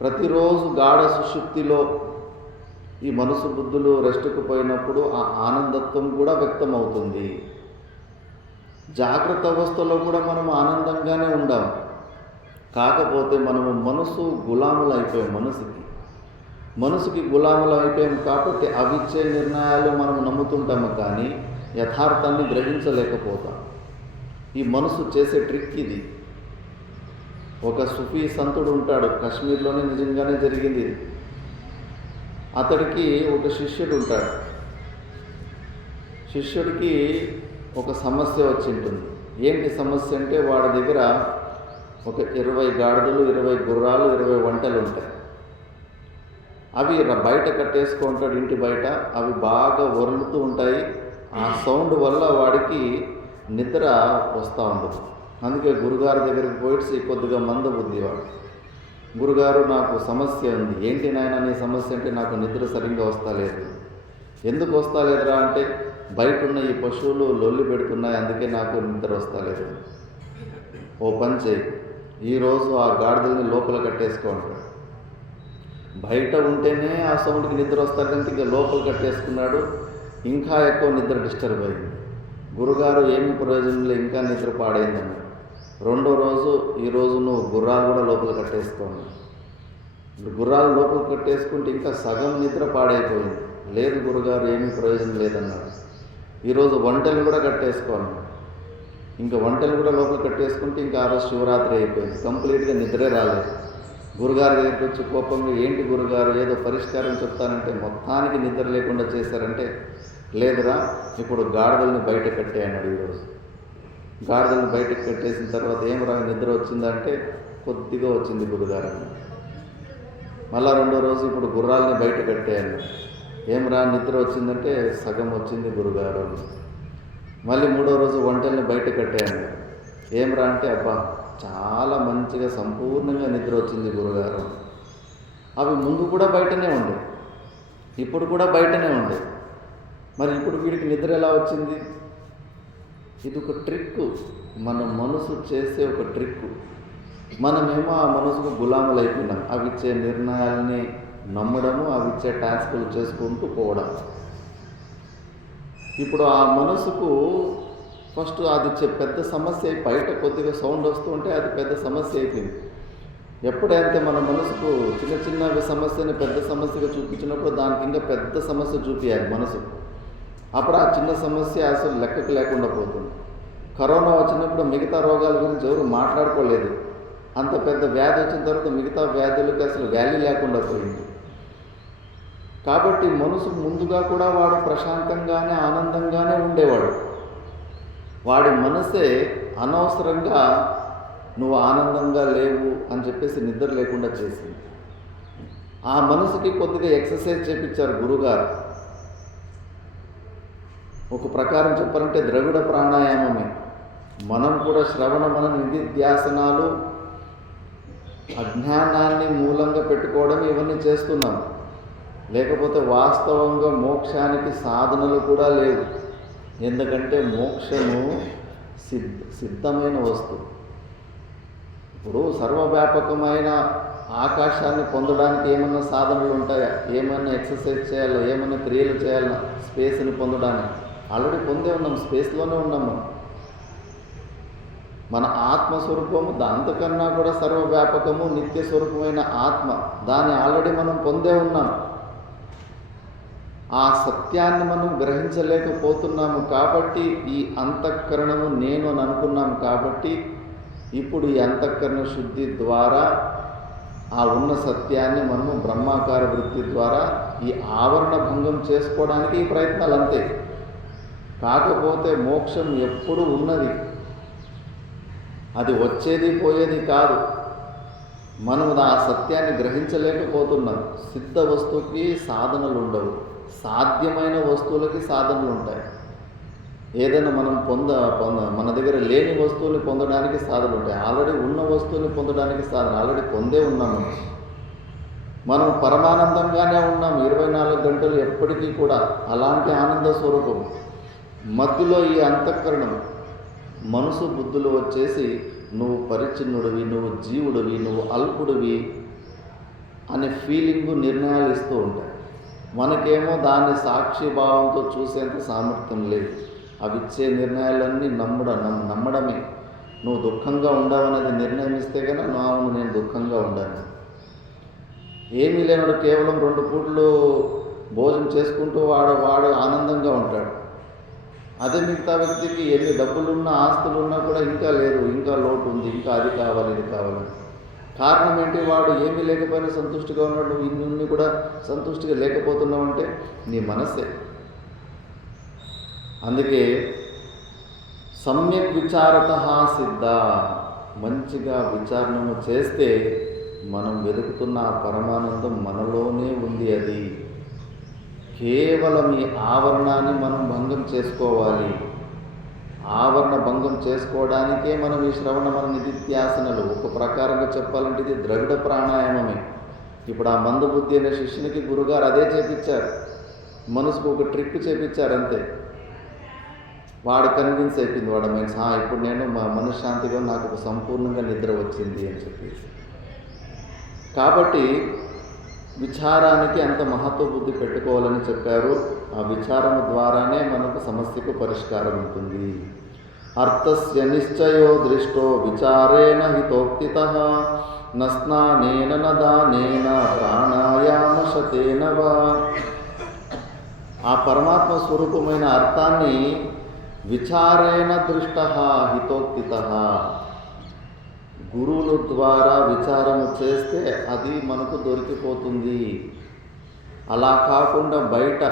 ప్రతిరోజు గాఢ సుషుప్తిలో ఈ మనసు బుద్ధులు రెస్ట్కు పోయినప్పుడు ఆ ఆనందత్వం కూడా వ్యక్తమవుతుంది. జాగ్రత్త అవస్థలో కూడా మనం ఆనందంగానే ఉండాం. కాకపోతే మనము గులాములు అయిపోయాం. మనసుకి గులాములు అయిపోయాం కాబట్టి అవిచ్చే నిర్ణయాలు మనం నమ్ముతుంటాము, కానీ యథార్థాన్ని గ్రహించలేకపోతాం. ఈ మనసు చేసే ట్రిక్ ఇది. ఒక సుఫీ సంతుడు ఉంటాడు, కాశ్మీర్లోనే నిజంగానే జరిగింది ఇది. అతడికి ఒక శిష్యుడు ఉంటాడు. శిష్యుడికి ఒక సమస్య వచ్చి ఉంటుంది. ఏంటి సమస్య అంటే, వాడి దగ్గర ఒక 20 గాడిదలు, 20 గుర్రాలు, 20 ఒంటెలు ఉంటాయి. అవి బయట కట్టేసుకుంటాడు, ఇంటి బయట. అవి బాగా ఒరులుతూ ఉంటాయి. ఆ సౌండ్ వల్ల వాడికి నిద్ర వస్తూ ఉండదు. అందుకే గురుగారు దగ్గరికి పోయి కొద్దిగా మందబుద్ధి వాడు. గురుగారు, నాకు సమస్య ఉంది. ఏంటి నాయన నీ సమస్య అంటే, నాకు నిద్ర సరిగ్గా వస్తలేదు. ఎందుకు వస్తలేదురా అంటే, బయట ఉన్న ఈ పశువులు లొల్లి పెడుతున్నాయి, అందుకే నాకు నిద్ర వస్తలేదు. ఓ పని చేయి, ఈరోజు ఆ గాడిదల్ని లోపల కట్టేసుకోంటాడు. బయట ఉంటేనే ఆ సౌండ్కి నిద్ర వస్తాడంటే ఇక లోపల కట్టేసుకున్నాడు. ఇంకా ఎక్కువ నిద్ర డిస్టర్బ్ అయింది. గురుగారు, ఏమి ప్రయోజనంలో ఇంకా నిద్ర పాడైందన్నాడు. రెండో రోజు, ఈరోజు నువ్వు గుర్రాలు కూడా లోపల కట్టేసుకోండి. గుర్రాలు లోపల కట్టేసుకుంటే ఇంకా సగం నిద్ర పాడైపోయింది. లేదు గురుగారు, ఏమీ ప్రయోజనం లేదన్నాడు. ఈరోజు ఒంటెలు కూడా కట్టేసుకోండి. ఇంకా ఒంటెలు కూడా లోపల కట్టేసుకుంటే ఇంకా ఆ రోజు శివరాత్రి అయిపోయింది. కంప్లీట్గా నిద్రే రాలేదు. గురుగారి దగ్గరికి వచ్చి కోపంగా, ఏంటి గురుగారు, ఏదో పరిష్కారం చెప్తానంటే మొత్తానికి నిద్ర లేకుండా చేశారంటే, లేదురా ఇప్పుడు గాడిదల్ని బయట కట్టేయన్నాడు. ఈరోజు గాడిదల్ని బయటకు కట్టేసిన తర్వాత ఏం రా నిద్ర వచ్చిందంటే, కొద్దిగా వచ్చింది గురుగారు అన్నాడు. మళ్ళా రెండో రోజు ఇప్పుడు గుర్రాలని బయట కట్టేయన్నాడు. ఏం రా నిద్ర వచ్చిందంటే, సగం వచ్చింది గురుగారు అని. మళ్ళీ మూడో రోజు ఒంటెల్ని బయట కట్టేయన్నాడు. ఏం రా అంటే, అబ్బా చాలా మంచిగా సంపూర్ణంగా నిద్ర వచ్చింది గురుగారు. అవి ముందు కూడా బయటనే ఉండే, ఇప్పుడు కూడా బయటనే ఉండే. మరి ఇప్పుడు వీడికి నిద్ర ఎలా వచ్చింది? ఇది ఒక ట్రిక్, మన మనసు చేసే ఒక ట్రిక్. మనమేమో ఆ మనసుకు గులాములు అయిపోయినాం. అవి ఇచ్చే నిర్ణయాలని నమ్మడము, అవి ఇచ్చే టాస్కులు చేసుకుంటూ పోవడం. ఇప్పుడు ఆ మనసుకు ఫస్ట్ అది పెద్ద సమస్య అయి, బయట కొద్దిగా సౌండ్ వస్తూ ఉంటే అది పెద్ద సమస్య అయిపోయింది. ఎప్పుడైతే మన మనసుకు చిన్న చిన్న సమస్యని పెద్ద సమస్యగా చూపించినప్పుడు దానికి ఇంకా పెద్ద సమస్య చూపించాలి మనసుకు. అప్పుడు ఆ చిన్న సమస్య అసలు లెక్కకు లేకుండా పోతుంది. కరోనా వచ్చినప్పుడు మిగతా రోగాల గురించి ఎవరు మాట్లాడుకోలేదు. అంత పెద్ద వ్యాధి వచ్చిన తర్వాత మిగతా వ్యాధులకి అసలు వాల్యూ లేకుండా పోయింది. కాబట్టి మనసు ముందుగా కూడా వాడు ప్రశాంతంగానే ఆనందంగానే ఉండేవాడు. వాడి మనసే అనవసరంగా నువ్వు ఆనందంగా లేవు అని చెప్పేసి నిద్ర లేకుండా చేసింది. ఆ మనసుకి కొద్దిగా ఎక్సర్సైజ్ చేపించారు గురుగారు. ఒక ప్రకారం చెప్పాలంటే ద్రవిడ ప్రాణాయామమే. మనం కూడా శ్రవణ మన నిధిధ్యాసనాలు, అజ్ఞానాన్ని మూలంగా పెట్టుకోవడం ఇవన్నీ చేస్తున్నాం. లేకపోతే వాస్తవంగా మోక్షానికి సాధనలు కూడా లేవు. ఎందుకంటే మోక్షము సిద్ధమైన వస్తువు. ఇప్పుడు సర్వవ్యాపకమైన ఆకాశాన్ని పొందడానికి ఏమన్నా సాధనలు ఉంటాయా? ఏమన్నా ఎక్సర్సైజ్ చేయాలా? ఏమన్నా క్రియలు చేయాలా? స్పేస్ని పొందడానికి ఆల్రెడీ పొందే ఉన్నాం, స్పేస్లోనే ఉన్నాం మనం. మన ఆత్మస్వరూపము దాంతకన్నా కూడా సర్వవ్యాపకము నిత్య స్వరూపమైన ఆత్మ, దాన్ని ఆల్రెడీ మనం పొందే ఉన్నాం. ఆ సత్యాన్ని మనం గ్రహించలేకపోతున్నాము కాబట్టి ఈ అంతఃకరణము నేను అని అనుకున్నాము. కాబట్టి ఇప్పుడు ఈ అంతఃకరణ శుద్ధి ద్వారా ఆ ఉన్న సత్యాన్ని మనము బ్రహ్మాకార వృత్తి ద్వారా ఈ ఆవరణ భంగం చేసుకోవడానికి ఈ ప్రయత్నాలు అంతే. కాకపోతే మోక్షం ఎప్పుడు ఉన్నది, అది వచ్చేది పోయేది కాదు. మనం ఆ సత్యాన్ని గ్రహించలేకపోతున్నాం. సిద్ధ వస్తువుకి సాధనలు ఉండవు, సాధ్యమైన వస్తువులకి సాధనలు ఉంటాయి. ఏదైనా మనం మన దగ్గర లేని వస్తువుని పొందడానికి సాధనలు ఉంటాయి. ఆల్రెడీ ఉన్న వస్తువుని పొందడానికి సాధన ఆల్రెడీ పొందే ఉన్నాము. మనం పరమానందంగానే ఉన్నాం 24 గంటలు ఎప్పటికీ కూడా. అలాంటి ఆనంద స్వరూపం మధ్యలో ఈ అంతఃకరణం మనసు బుద్ధులు వచ్చేసి నువ్వు పరిచ్ఛిన్నుడివి, నువ్వు జీవుడివి, నువ్వు అల్పుడివి అనే ఫీలింగు నిర్ణయాలు ఇస్తూ ఉంటాయి. మనకేమో దాన్ని సాక్షిభావంతో చూసేంత సామర్థ్యం లేదు. అవి ఇచ్చే నిర్ణయాలన్నీ నమ్మడమే. నువ్వు దుఃఖంగా ఉండవనేది నిర్ణయం ఇస్తే కనుక అవును నేను దుఃఖంగా ఉండాను. ఏమీ లేనడు కేవలం 2 పూటలు భోజనం చేసుకుంటూ వాడు ఆనందంగా ఉంటాడు. అదే మిగతా వ్యక్తికి ఎన్ని డబ్బులున్నా ఆస్తులున్నా కూడా ఇంకా లేదు, ఇంకా లోటు ఉంది, ఇంకా అది కావాలి ఇది కావాలి. కారణం ఏంటి? వాడు ఏమీ లేకపోయినా సంతుష్టిగా ఉన్నాడు. ఇన్ని కూడా సంతుష్టిగా లేకపోతున్నావు అంటే నీ మనస్సే. అందుకే సమ్యక్ విచారత సిద్ధ, మంచిగా విచారణము చేస్తే మనం వెతుకుతున్న ఆ పరమానందం మనలోనే ఉంది. అది కేవలం ఈ ఆవరణాన్ని మనం భంగం చేసుకోవాలి. ఆవరణ భంగం చేసుకోవడానికే మనం ఈ శ్రవణ మన నిధిధ్యాసనలు. ఒక ప్రకారంగా చెప్పాలంటే ఇది ద్రవిడ ప్రాణాయామమే. ఇప్పుడు ఆ మందబుద్ధి అనే శిష్యునికి గురుగారు అదే చేపించారు. మనసుకు ఒక ట్రిక్ చేపించారు అంతే. వాడు కన్విన్స్ అయిపోయింది. వాడు మీన్స్ ఇప్పుడు నేను మనశ్శాంతిగా నాకు ఒక సంపూర్ణంగా నిద్ర వచ్చింది అని చెప్పేసి. కాబట్టి విచారానికి అంత మహత్వ బుద్ధి పెట్టుకోవాలని చెప్పారు. ఆ విచారము ద్వారానే మనకు సమస్యకు పరిష్కారం ఉంటుంది. అర్థస్య నిశ్చయో దృష్టో విచారేణ హితోక్తితః న స్నానేన న దానేన ప్రాణాయామశతేన వా. ఆ పరమాత్మ స్వరూపమైన అర్థాన్ని విచారేణ దృష్టః హితోక్తితః, గురువుల ద్వారా విచారము చేస్తే అది మనకు దొరికిపోతుంది. అలా కాకుండా బయట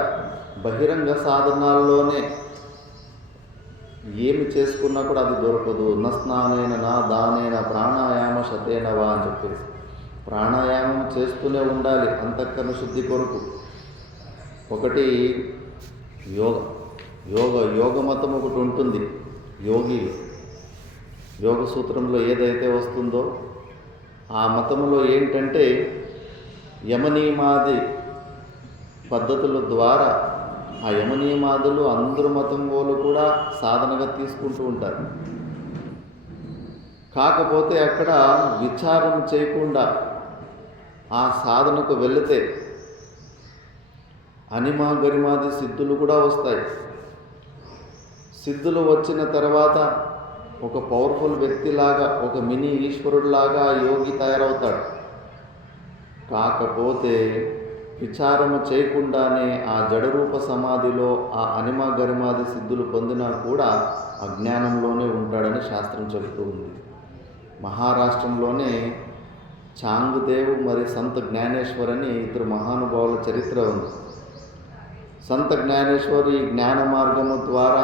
బహిరంగ సాధనాల్లోనే ఏమి చేసుకున్నా కూడా అది దొరకదు. న స్నానేన నా దానేన ప్రాణాయామ శతేనవా అని చెప్పేసి ప్రాణాయామం చేస్తూనే ఉండాలి అంతఃకరణ శుద్ధి కొరకు. ఒకటి యోగ మతం ఒకటి ఉంటుంది. యోగ సూత్రంలో ఏదైతే వస్తుందో ఆ మతంలో ఏంటంటే యమనియమాది పద్ధతుల ద్వారా ఆ యమనియమాదులు అందరు మతం వాళ్ళు కూడా సాధనగా తీసుకుంటూ ఉంటారు. కాకపోతే అక్కడ విచారం చేయకుండా ఆ సాధనకు వెళితే అనిమా గరిమాది సిద్ధులు కూడా వస్తాయి. సిద్ధులు వచ్చిన తర్వాత ఒక పవర్ఫుల్ వ్యక్తిలాగా, ఒక మినీ ఈశ్వరుడిలాగా యోగి తయారవుతాడు. కాకపోతే విచారము చేయకుండానే ఆ జడరూప సమాధిలో ఆ అనిమ గరిమాది సిద్ధులు పొందినా కూడా అజ్ఞానంలోనే ఉంటాడని శాస్త్రం చెబుతూ ఉంది. మహారాష్ట్రంలోనే చాంగుదేవ్ మరి సంత జ్ఞానేశ్వర్ అని ఇద్దరు మహానుభావుల చరిత్ర ఉంది. సంత జ్ఞానేశ్వరి జ్ఞాన మార్గము ద్వారా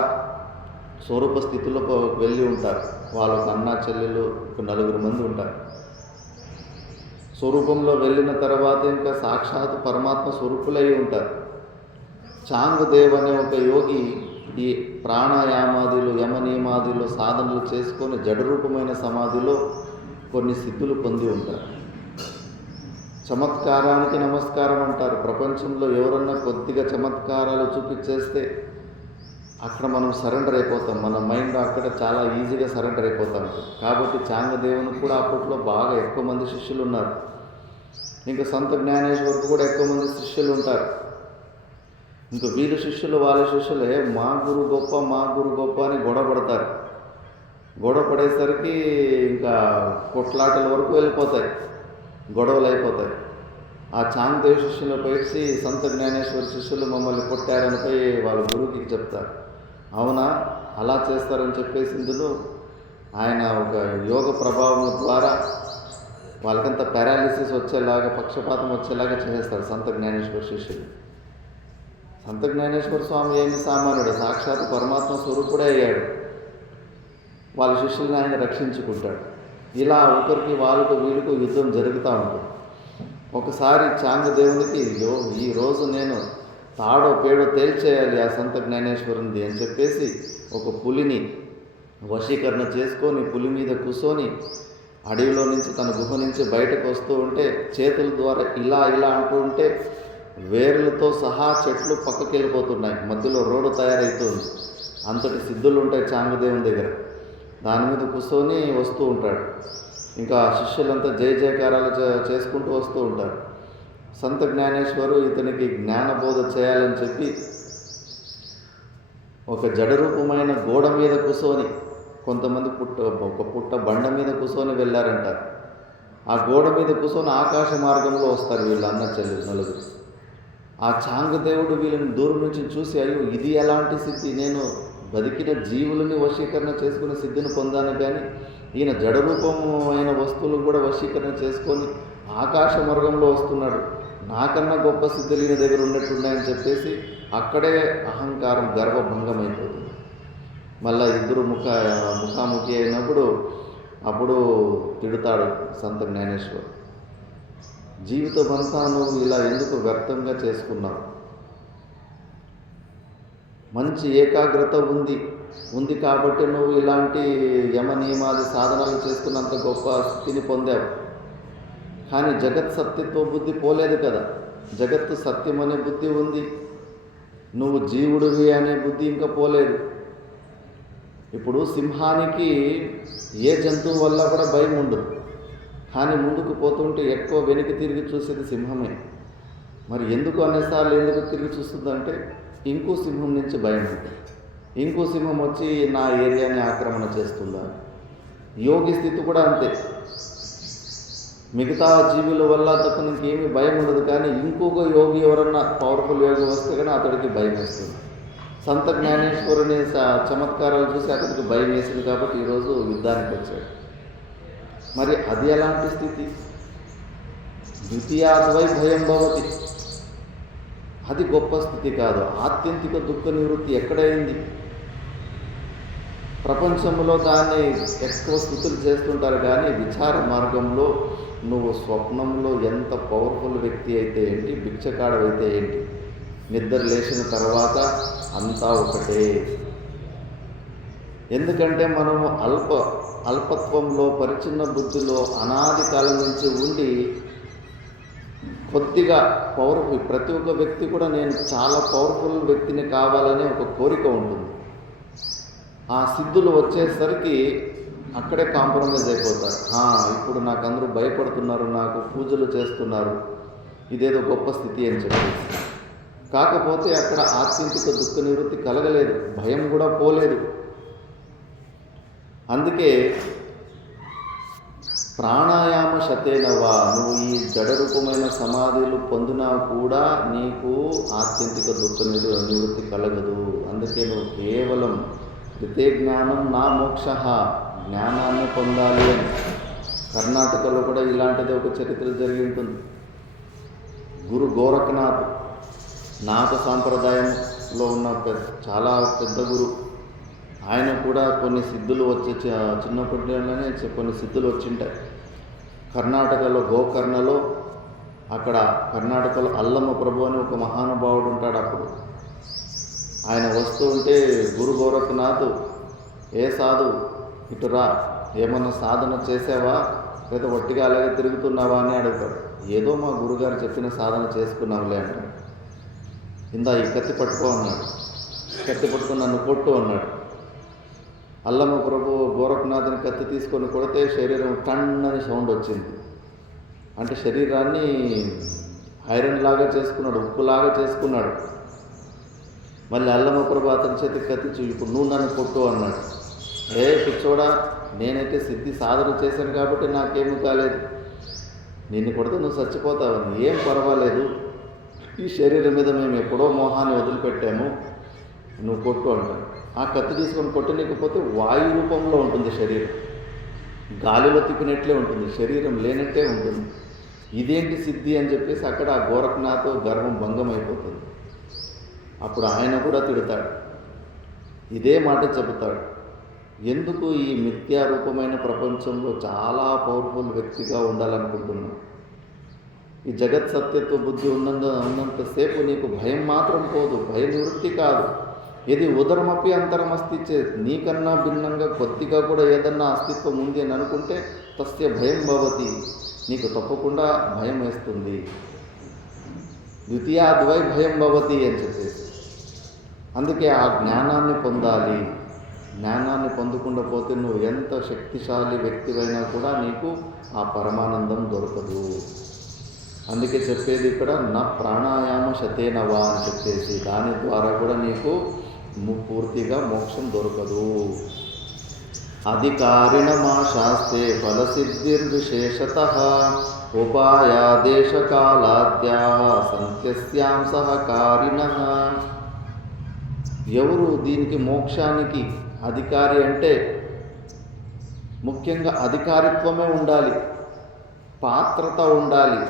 స్వరూప స్థితిలోకి వెళ్ళి ఉంటారు. వాళ్ళకు అన్నా చెల్లెలు ఒక 4 మంది ఉంటారు. స్వరూపంలో వెళ్ళిన తర్వాత ఇంకా సాక్షాత్ పరమాత్మ స్వరూపులై ఉంటారు. చాంగుదేవ్ అనే ఒక యోగి ఈ ప్రాణాయామాదులు యమనియమాదులు సాధనలు చేసుకొని జడరూపమైన సమాధిలో కొన్ని సిద్ధులు పొంది ఉంటారు. చమత్కారానికి నమస్కారం అంటారు. ప్రపంచంలో ఎవరన్నా కొద్దిగా చమత్కారాలు చూపించేస్తే అక్కడ మనం సరెండర్ అయిపోతాం. మన మైండ్ అక్కడ చాలా ఈజీగా సరెండర్ అయిపోతాం. కాబట్టి చాంగదేవుని కూడా అప్పట్లో బాగా ఎక్కువ మంది శిష్యులు ఉన్నారు. ఇంకా సంత జ్ఞానేశ్వరికి కూడా ఎక్కువ మంది శిష్యులు ఉంటారు. ఇంకా వీళ్ళ శిష్యులు వాళ్ళ శిష్యులే మా గురు గొప్ప అని గొడవ పడతారు. గొడవ పడేసరికి ఇంకా కొట్లాటల వరకు వెళ్ళిపోతాయి, గొడవలు అయిపోతాయి. ఆ చాంగదేవ్ శిష్యులు పోయి సంత జ్ఞానేశ్వర శిష్యులు మమ్మల్ని కొట్టారని పోయి వాళ్ళ గురువుకి చెప్తారు. అవునా అలా చేస్తారని చెప్పేసి ఇందులో ఆయన ఒక యోగ ప్రభావం ద్వారా వాళ్ళకంతా పారాలిసిస్ వచ్చేలాగా, పక్షపాతం వచ్చేలాగా చేస్తారు సంత జ్ఞానేశ్వర శిష్యులు. సంత జ్ఞానేశ్వర స్వామి ఏమి సామాన్యుడు, సాక్షాత్ పరమాత్మ స్వరూపుడే అయ్యాడు. వాళ్ళ శిష్యుల్ని ఆయన రక్షించుకుంటాడు. ఇలా ఒకరికి వాళ్ళకు వీళ్ళకు యుద్ధం జరుగుతూ ఉంటుంది. ఒకసారి చాంగదేవునికి ఈరోజు నేను తాడో పేడో తేల్చేయాలి ఆ సంత జ్ఞానేశ్వరునిది అని చెప్పేసి ఒక పులిని వశీకరణ చేసుకొని పులి మీద కూర్చొని అడవిలో నుంచి తన గుహ నుంచి బయటకు వస్తూ ఉంటే చేతుల ద్వారా ఇలా అంటూ ఉంటే వేర్లతో సహా చెట్లు పక్కకి వెళ్ళిపోతున్నాయి. మధ్యలో రోడ్డు తయారవుతుంది. అంతటి సిద్ధులు ఉంటాయి చాంగదేవుని దగ్గర. దాని మీద కూర్చొని వస్తూ ఉంటాడు. ఇంకా శిష్యులంతా జయ జయకారాలు చేసుకుంటూ వస్తూ ఉంటారు. సంత జ్ఞానేశ్వరు ఇతనికి జ్ఞానబోధ చేయాలని చెప్పి ఒక జడరూపమైన గోడ మీద కూర్చొని కొంతమంది ఒక పుట్ట బండ మీద కూర్చొని వెళ్ళారంటారు. ఆ గోడ మీద కూర్చొని ఆకాశ మార్గంలో వస్తారు వీళ్ళు అన్న చెల్లి నలుగురు. ఆ చాంగు దేవుడు వీళ్ళని దూరం నుంచి చూసి, అయ్యో ఇది ఎలాంటి స్థితి, నేను బతికిన జీవులని వశీకరణ చేసుకునే సిద్ధిని పొందాను, కానీ ఈయన జడరూపము అయిన వస్తువులను కూడా వశీకరణ చేసుకొని ఆకాశ మార్గంలో వస్తున్నాడు, నాకన్నా గొప్ప సిద్ధులు ఈయన దగ్గర ఉన్నట్టున్నాయని చెప్పేసి అక్కడే అహంకారం గర్వభంగం అయిపోతుంది. మళ్ళీ ఇద్దరు ముఖాముఖి అయినప్పుడు అప్పుడు తిడతాడు సంత జ్ఞానేశ్వర్, జీవితం అంతా నువ్వు ఇలా ఎందుకు వ్యర్థంగా చేసుకున్నావు? మంచి ఏకాగ్రత ఉంది కాబట్టి నువ్వు ఇలాంటి యమ నియమాది సాధనాలు చేసుకున్నంత గొప్ప స్థితిని పొందావు. కానీ జగత్ సత్యత్వ బుద్ధి పోలేదు కదా, జగత్తు సత్యం అనే బుద్ధి ఉంది, నువ్వు జీవుడివి అనే బుద్ధి ఇంకా పోలేదు. ఇప్పుడు సింహానికి ఏ జంతువు వల్ల కూడా భయం ఉండదు, కానీ ముందుకు పోతుంటే ఎక్కువ వెనక్కి తిరిగి చూసేది సింహమే. మరి ఎందుకు అనేసార్లు ఎందుకు తిరిగి చూస్తుందంటే ఇంకో సింహం నుంచి భయం ఉంటుంది, ఇంకో సింహం వచ్చి నా ఏరియాని ఆక్రమణ చేస్తుందా. యోగి స్థితి కూడా అంతే, మిగతా జీవుల వల్ల అతనికి ఏమీ భయం ఉండదు, కానీ ఇంకొక యోగి ఎవరన్నా పవర్ఫుల్ యోగి వస్తే కానీ అతడికి భయం వేస్తుంది. సంత జ్ఞానేశ్వరుని చమత్కారాలు చూసి అతనికి భయం వేసింది కాబట్టి ఈరోజు యుద్ధానికి వచ్చాడు. మరి అది ఎలాంటి స్థితి? ద్వితీయాద్వై భయం భవతి, అది గొప్ప స్థితి కాదు. ఆత్యంతిక దుఃఖ నివృత్తి ఎక్కడైంది? ప్రపంచంలో దాన్ని ఎక్కువ స్థుతులు చేస్తుంటారు, కానీ విచార మార్గంలో నువ్వు స్వప్నంలో ఎంత పవర్ఫుల్ వ్యక్తి అయితే ఏంటి, భిక్షకాడవైతే ఏంటి, నిద్ర లేచిన తర్వాత అంతా ఒకటే. ఎందుకంటే మనము అల్పత్వంలో పరిచిన్న బుద్ధిలో అనాది కాలం నుంచి ఉండి కొద్దిగా పవర్ఫుల్, ప్రతి ఒక్క వ్యక్తి కూడా నేను చాలా పవర్ఫుల్ వ్యక్తిని కావాలనే ఒక కోరిక ఉంటుంది. ఆ సిద్ధులు వచ్చేసరికి అక్కడే కాంప్రమైజ్ అయిపోతారు. ఇప్పుడు నాకు అందరూ భయపడుతున్నారు, నాకు పూజలు చేస్తున్నారు, ఇదేదో గొప్ప స్థితి అని చెప్పేసి. కాకపోతే అక్కడ ఆత్యంతిక దుఃఖ నివృత్తి కలగలేదు, భయం కూడా పోలేదు. అందుకే ప్రాణాయామ శతేనవా, నువ్వు ఈ జడరూపమైన సమాధులు పొందినా కూడా నీకు ఆత్యంతిక దుఃఖ నివృత్తి కలగదు. అందుకే నువ్వు కేవలం హితే జ్ఞానం నా మోక్ష, జ్ఞానాన్ని పొందాలి అని. కర్ణాటకలో కూడా ఇలాంటిది ఒక చరిత్ర జరిగి ఉంటుంది. గురు గోరఖనాథ్ నాథ సాంప్రదాయంలో ఉన్న చాలా పెద్ద గురు. ఆయన కూడా కొన్ని సిద్ధులు వచ్చి చిన్నప్పటిలోనే కొన్ని సిద్ధులు వచ్చింటాయి. కర్ణాటకలో గోకర్ణలో, అక్కడ కర్ణాటకలో అల్లమ్మ ప్రభు అని ఒక మహానుభావుడు ఉంటాడు. అప్పుడు ఆయన వస్తూ ఉంటే గురు గోరఖనాథ్, ఏ సాధు ఇటురా, ఏమన్నా సాధన చేసావా లేదా ఒట్టిగా అలాగే తిరుగుతున్నావా అని అడుగుతాడు. ఏదో మా గురుగారు చెప్పిన సాధన చేసుకున్నాంలే అంటాడు. ఇందా ఈ కత్తి పట్టుకో అన్నాడు. కత్తి పట్టుకొని నన్ను కొట్టు అన్నాడు. అల్లమ్మ ప్రభు గోరఖనాథుని కత్తి తీసుకొని కొడితే శరీరం టన్నని సౌండ్ వచ్చింది. అంటే శరీరాన్ని ఐరన్ లాగా చేసుకున్నాడు, ఉప్పులాగా చేసుకున్నాడు. మళ్ళీ అల్లమ్మ ప్రభు అతని చేతికి కత్తి ఇప్పుడు నువ్వు నన్ను కొట్టు అన్నాడు. ఏ పిచ్చోడా, నేనైతే సిద్ధి సాధన చేశాను కాబట్టి నాకేమీ కాలేదు, నిన్ను కొడితే నువ్వు చచ్చిపోతావని. ఏం పర్వాలేదు, ఈ శరీరం మీద మేము ఎప్పుడో మోహాన్ని వదిలిపెట్టాము, నువ్వు కొట్టు అంటాడు. ఆ కత్తి తీసుకొని కొట్టలేకపోతే వాయు రూపంలో ఉంటుంది శరీరం, గాలిలో తిప్పినట్లే ఉంటుంది, శరీరం లేనట్టే ఉంటుంది. ఇదేంటి సిద్ధి అని చెప్పేసి అక్కడ ఆ గోరఖనాథ్ గర్వం భంగం అయిపోతుంది. అప్పుడు ఆయన కూడా తిడతాడు, ఇదే మాట చెబుతాడు. ఎందుకు ఈ మిథ్యారూపమైన ప్రపంచంలో చాలా పవర్ఫుల్ వ్యక్తిగా ఉండాలనుకుంటున్నావు? ఈ జగత్ సత్యత్వ బుద్ధి ఉన్నంతసేపు నీకు భయం మాత్రం పోదు, భయ నివృత్తి కాదు. ఇది ఉదరమపి అంతరమస్తి నీకన్నా భిన్నంగా కొద్దిగా కూడా ఏదన్నా అస్తిత్వం ఉంది అని అనుకుంటే తస్య భయం భవతి, నీకు తప్పకుండా భయం వేస్తుంది. ద్వితీయాద్వై భయం భవతి అని చెప్పేసి. అందుకే ఆ జ్ఞానాన్ని పొందాలి. జ్ఞానాన్ని పొందకుండా పోతే నువ్వు ఎంత శక్తిశాలి వ్యక్తివైనా కూడా నీకు ఆ పరమానందం దొరకదు. అందుకే చెప్పేది ఇక్కడ నా ప్రాణాయామ శతేనవా అని చెప్పేసి, దాని ద్వారా కూడా నీకు పూర్తిగా మోక్షం దొరకదు. అధికారిణమాశాస్తే ఫలసిద్ధిర్విశేషతః ఉపాయాదేశకాలాద్యాః సంత్యస్యాం సహకారిణః. ఎవరు దీనికి మోక్షానికి అధికారి అంటే ముఖ్యంగా అధికారిత్వమే ఉండాలి, పాత్రత ఉండాలి.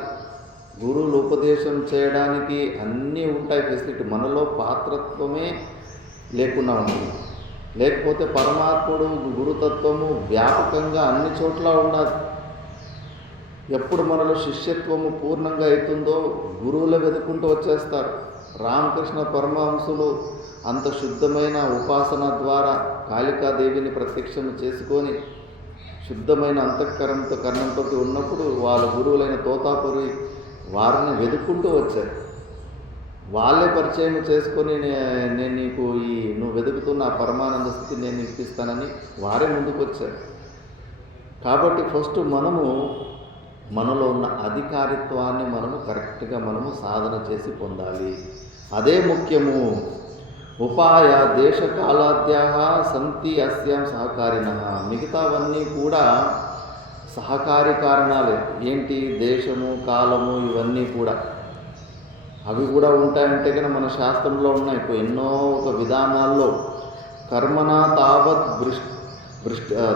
గురువులు ఉపదేశం చేయడానికి అన్నీ ఉంటాయి ఫెసిలిటీ, మనలో పాత్రత్వమే లేకుండా ఉంటుంది. లేకపోతే పరమాత్ముడు గురుతత్వము వ్యాపకంగా అన్ని చోట్ల ఉన్నది. ఎప్పుడు మనలో శిష్యత్వము పూర్ణంగా అవుతుందో గురువులు వెతుక్కుంటూ వచ్చేస్తారు. రామకృష్ణ పరమహంసులు అంత శుద్ధమైన ఉపాసన ద్వారా కాళికాదేవిని ప్రత్యక్షం చేసుకొని శుద్ధమైన అంతఃకరణంతో కర్ణంతో ఉన్నప్పుడు వాళ్ళ గురువులైన తోతాపురి వారిని వెతుక్కుంటూ వచ్చారు. వాళ్ళే పరిచయం చేసుకొని నేను నీకు నువ్వు వెతుకుతున్న ఆ పరమానంద స్థితి నేను ఇప్పిస్తానని వారే ముందుకు వచ్చారు. కాబట్టి ఫస్ట్ మనలో ఉన్న అధికారిత్వాన్ని కరెక్ట్గా సాధన చేసి పొందాలి. అదే ముఖ్యము. ఉపాయ దేశకాలాద్యాః సంతి అస్యాం సహకారిణః. మిగతావన్నీ కూడా సహకారి కారణాలే. ఏంటి? దేశము, కాలము, ఇవన్నీ కూడా అవి కూడా ఉంటాయంటే కనుక మన శాస్త్రంలో ఉన్నాయి ఎన్నో ఒక విధానాల్లో. కర్మణా తావత్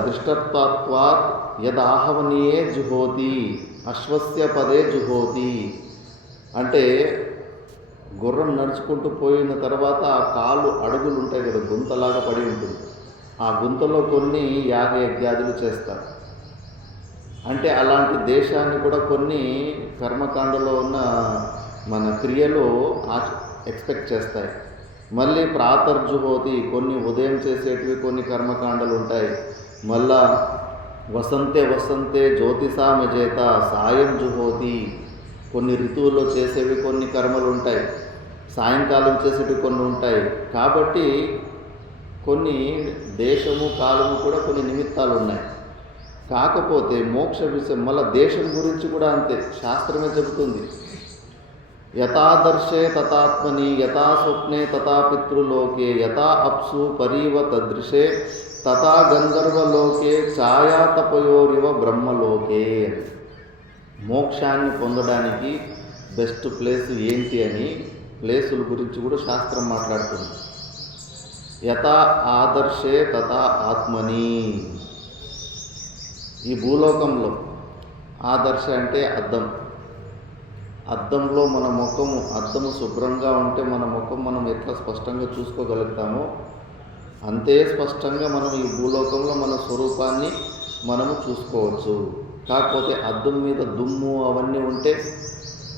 దృష్టత్వాత్ యదాహవనీయే జుహోతి అశ్వస్య పదే జుహోతి. అంటే గుర్రం నడుచుకుంటూ పోయిన తర్వాత ఆ కాలు అడుగులు ఉంటాయి కదా, గుంతలాగా పడి ఉంటుంది. ఆ గుంతలో కొన్ని యాగ యజ్ఞాదులు చేస్తారు. అంటే అలాంటి దేశాన్ని కూడా కొన్ని కర్మకాండలో ఉన్న మన క్రియలు ఎక్స్పెక్ట్ చేస్తాయి. మళ్ళీ ప్రాతర్జుహోతి, కొన్ని ఉదయం చేసేటివి కొన్ని కర్మకాండలు ఉంటాయి. మళ్ళా వసంతే జ్యోతిషామజేత సాయం జుహోతి, కొన్ని ఋతువుల్లో చేసేవి కొన్ని కర్మలు ఉంటాయి. సాయంకాలం చేసేవి కొన్ని ఉంటాయి. కాబట్టి కొన్ని దేశము కాలము కూడా కొన్ని నిమిత్తాలు ఉన్నాయి. కాకపోతే మోక్ష విషయం మళ్ళీ దేశం గురించి కూడా అంతే, శాస్త్రమే చెబుతుంది. యథాదర్శే తథాత్మని యథా స్వప్నే తథా పితృలోకే యథా అప్సు పరీవ తదృశే తథా గంధర్వలోకే ఛాయాతపయోరివ బ్రహ్మలోకే. మోక్షాన్ని పొందడానికి బెస్ట్ ప్లేస్ ఏంటి అని ప్లేసుల గురించి కూడా శాస్త్రం మాట్లాడుతుంది. యథా ఆదర్శే తథా ఆత్మని. ఈ భూలోకంలో ఆదర్శ అంటే అద్దం. అద్దంలో మన ముఖము, అద్దము శుభ్రంగా ఉంటే మన ముఖం మనం ఎట్లా స్పష్టంగా చూసుకోగలుగుతామో అంతే స్పష్టంగా మనం ఈ భూలోకంలో మన స్వరూపాన్ని మనము చూసుకోవచ్చు. కాకపోతే అద్దం మీద దుమ్ము అవన్నీ ఉంటే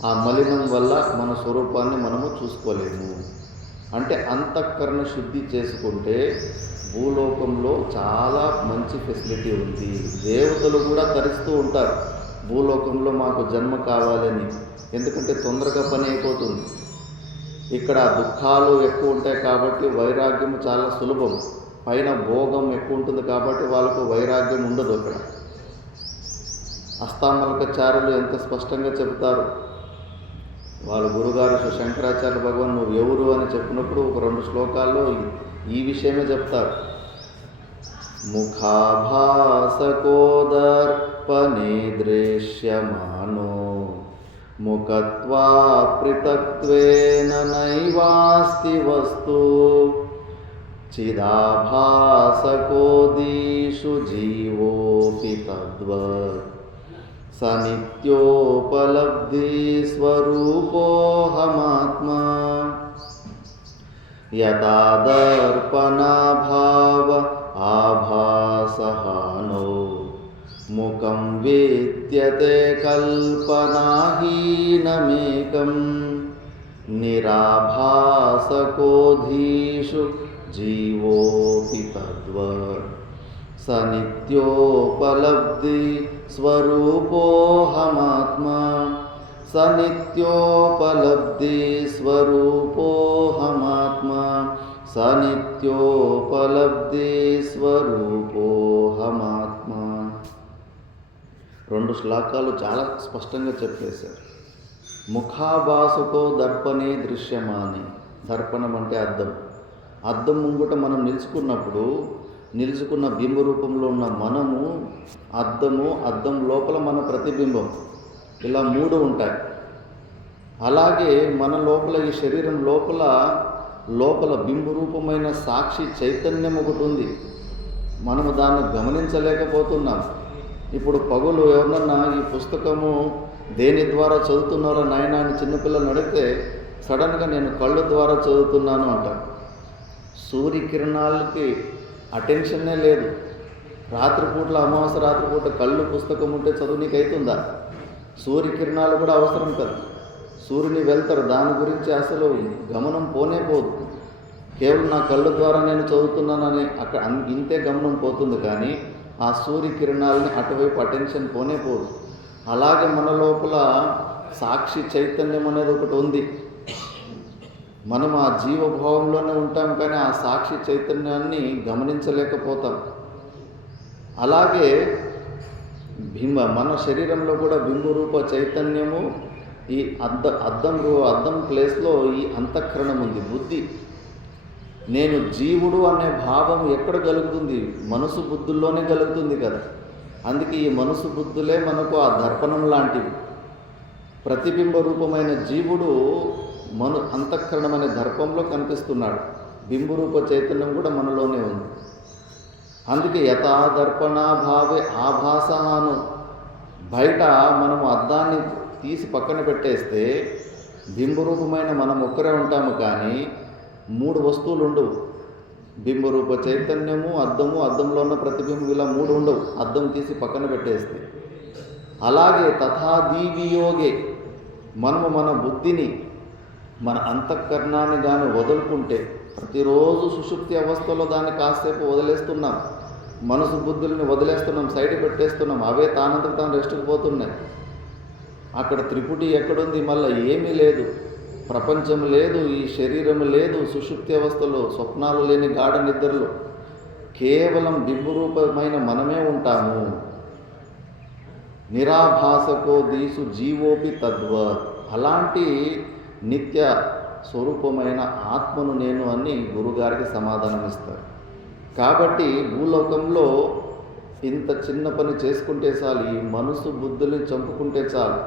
ఆ మలినం వల్ల మన స్వరూపాన్ని మనము చూసుకోలేము. అంటే అంతఃకరణ శుద్ధి చేసుకుంటే భూలోకంలో చాలా మంచి ఫెసిలిటీ ఉంది. దేవతలు కూడా తరిస్తూ ఉంటారు భూలోకంలో మాకు జన్మ కావాలని. ఎందుకంటే తొందరగా పని అయిపోతుంది. ఇక్కడ దుఃఖాలు ఎక్కువ ఉంటాయి కాబట్టి వైరాగ్యం చాలా సులభం. పైన భోగం ఎక్కువ ఉంటుంది కాబట్టి వాళ్ళకు వైరాగ్యం ఉండదు. అక్కడ అష్టామలకాచార్యులు ఎంత స్పష్టంగా చెబుతారు. వాళ్ళ గురుగారు శంకరాచార్య భగవాన్ నువ్వు ఎవరు అని చెప్పినప్పుడు ఒక 2 శ్లోకాల్లో ఈ విషయమే చెప్తారు. ముఖాభాసకోదర్పణే దృశ్యమానో ముఖత్వా పృథక్త్వేన నైవాస్తి వస్తు చిదాభాసకోదీషు జీవోపి తద్వత్ స నిత్యోపలబ్ధి స్వరూపోహమాత్మా యథా దర్పణాభావ ఆభాసహానో ముఖం వేత్యతే కల్పనాహీనమేకం నిరాభాసకోధీషు జీవోపి తద్వత్ స నిత్యోపలబ్ధి స్వరూపోహమాత్మా స నిత్యోపలబ్ధి స్వరూపోహమాత్మా స నిత్యోపలబ్ధి స్వరూపోహమాత్మా. 2 శ్లోకాలు చాలా స్పష్టంగా చెప్పేశారు. ముఖాభాసుకో దర్పణే దృశ్యమాని. దర్పణం అంటే అద్దం. అద్దం ముంగుట మనం నిలుచుకున్న బింబ రూపంలో ఉన్న మనము, అద్దము, అద్దం లోపల మన ప్రతిబింబం, ఇలా 3 ఉంటాయి. అలాగే మన లోపల, ఈ శరీరం లోపల బింబ రూపమైన సాక్షి చైతన్యం ఒకటి ఉంది. మనము దాన్ని గమనించలేకపోతున్నాం. ఇప్పుడు పగులు ఎవరన్నా ఈ పుస్తకము దేని ద్వారా చదువుతున్నారో నాయన అని చిన్నపిల్లలు అడిగితే సడన్గా నేను కళ్ళు ద్వారా చదువుతున్నాను అంటారు. సూర్యకిరణాలకి అటెన్షన్నే లేదు. రాత్రిపూట్ల, అమావాస్య రాత్రిపూట కళ్ళు పుస్తకం ఉంటే చదువు నీకు అవుతుందా? సూర్యకిరణాలు కూడా అవసరం కదా. సూర్యుని వెళ్తారు, దాని గురించి అసలు గమనం పోనే పోదు. కేవలం నా కళ్ళు ద్వారా నేను చదువుతున్నానని అక్కడ ఇంతే గమనం పోతుంది, కానీ ఆ సూర్యకిరణాలని అటువైపు అటెన్షన్ పోనే పోదు. అలాగే మన లోపల సాక్షి చైతన్యం అనేది ఒకటి ఉంది. మనం ఆ జీవభావంలోనే ఉంటాం, కానీ ఆ సాక్షి చైతన్యాన్ని గమనించలేకపోతాం. అలాగే మన శరీరంలో కూడా బింబరూప చైతన్యము, ఈ అద్దం ప్లేస్లో ఈ అంతఃకరణం ఉంది, బుద్ధి. నేను జీవుడు అనే భావం ఎక్కడ కలుగుతుంది? మనసు బుద్ధుల్లోనే కలుగుతుంది కదా. అందుకే ఈ మనసు బుద్ధులే మనకు ఆ దర్పణం లాంటివి. ప్రతిబింబ రూపమైన జీవుడు అంతఃకరణం అనే దర్పంలో కనిపిస్తున్నాడు. బింబరూప చైతన్యం కూడా మనలోనే ఉంది. అందుకే యథా దర్పణాభావే ఆభాసహాను. బయట మనము అద్దాన్ని తీసి పక్కన పెట్టేస్తే బింబరూపమైన మనం ఒక్కరే ఉంటాము, కానీ 3 వస్తువులు ఉండవు. బింబరూప చైతన్యము, అద్దము, అద్దంలో ఉన్న ప్రతిబింబం, ఇలా 3 ఉండవు అద్దం తీసి పక్కన పెట్టేస్తే. అలాగే తథాదీవియోగే మనము మన బుద్ధిని, మన అంతఃకరణాన్ని దాన్ని వదులుకుంటే, ప్రతిరోజు సుషుప్తి అవస్థలో దాన్ని కాసేపు వదిలేస్తున్నాం, మనసు బుద్ధుల్ని వదిలేస్తున్నాం, సైడ్ పెట్టేస్తున్నాం, అవే తానంతకు తాను రెస్ట్కి పోతున్నాయి. అక్కడ త్రిపుటి ఎక్కడుంది? మళ్ళీ ఏమీ లేదు, ప్రపంచం లేదు, ఈ శరీరం లేదు. సుషుప్తి అవస్థలో స్వప్నాలు లేని గాఢ నిద్రలో కేవలం బింబరూపమైన మనమే ఉంటాము. నిరాభాసకో దీసు జీవోపి తద్వ. అలాంటి నిత్య స్వరూపమైన ఆత్మను నేను అని గురుగారికి సమాధానం ఇస్తారు. కాబట్టి భూలోకంలో ఇంత చిన్న పని చేసుకుంటే చాలు, ఈ మనసు బుద్ధుల్ని చంపుకుంటే చాలు.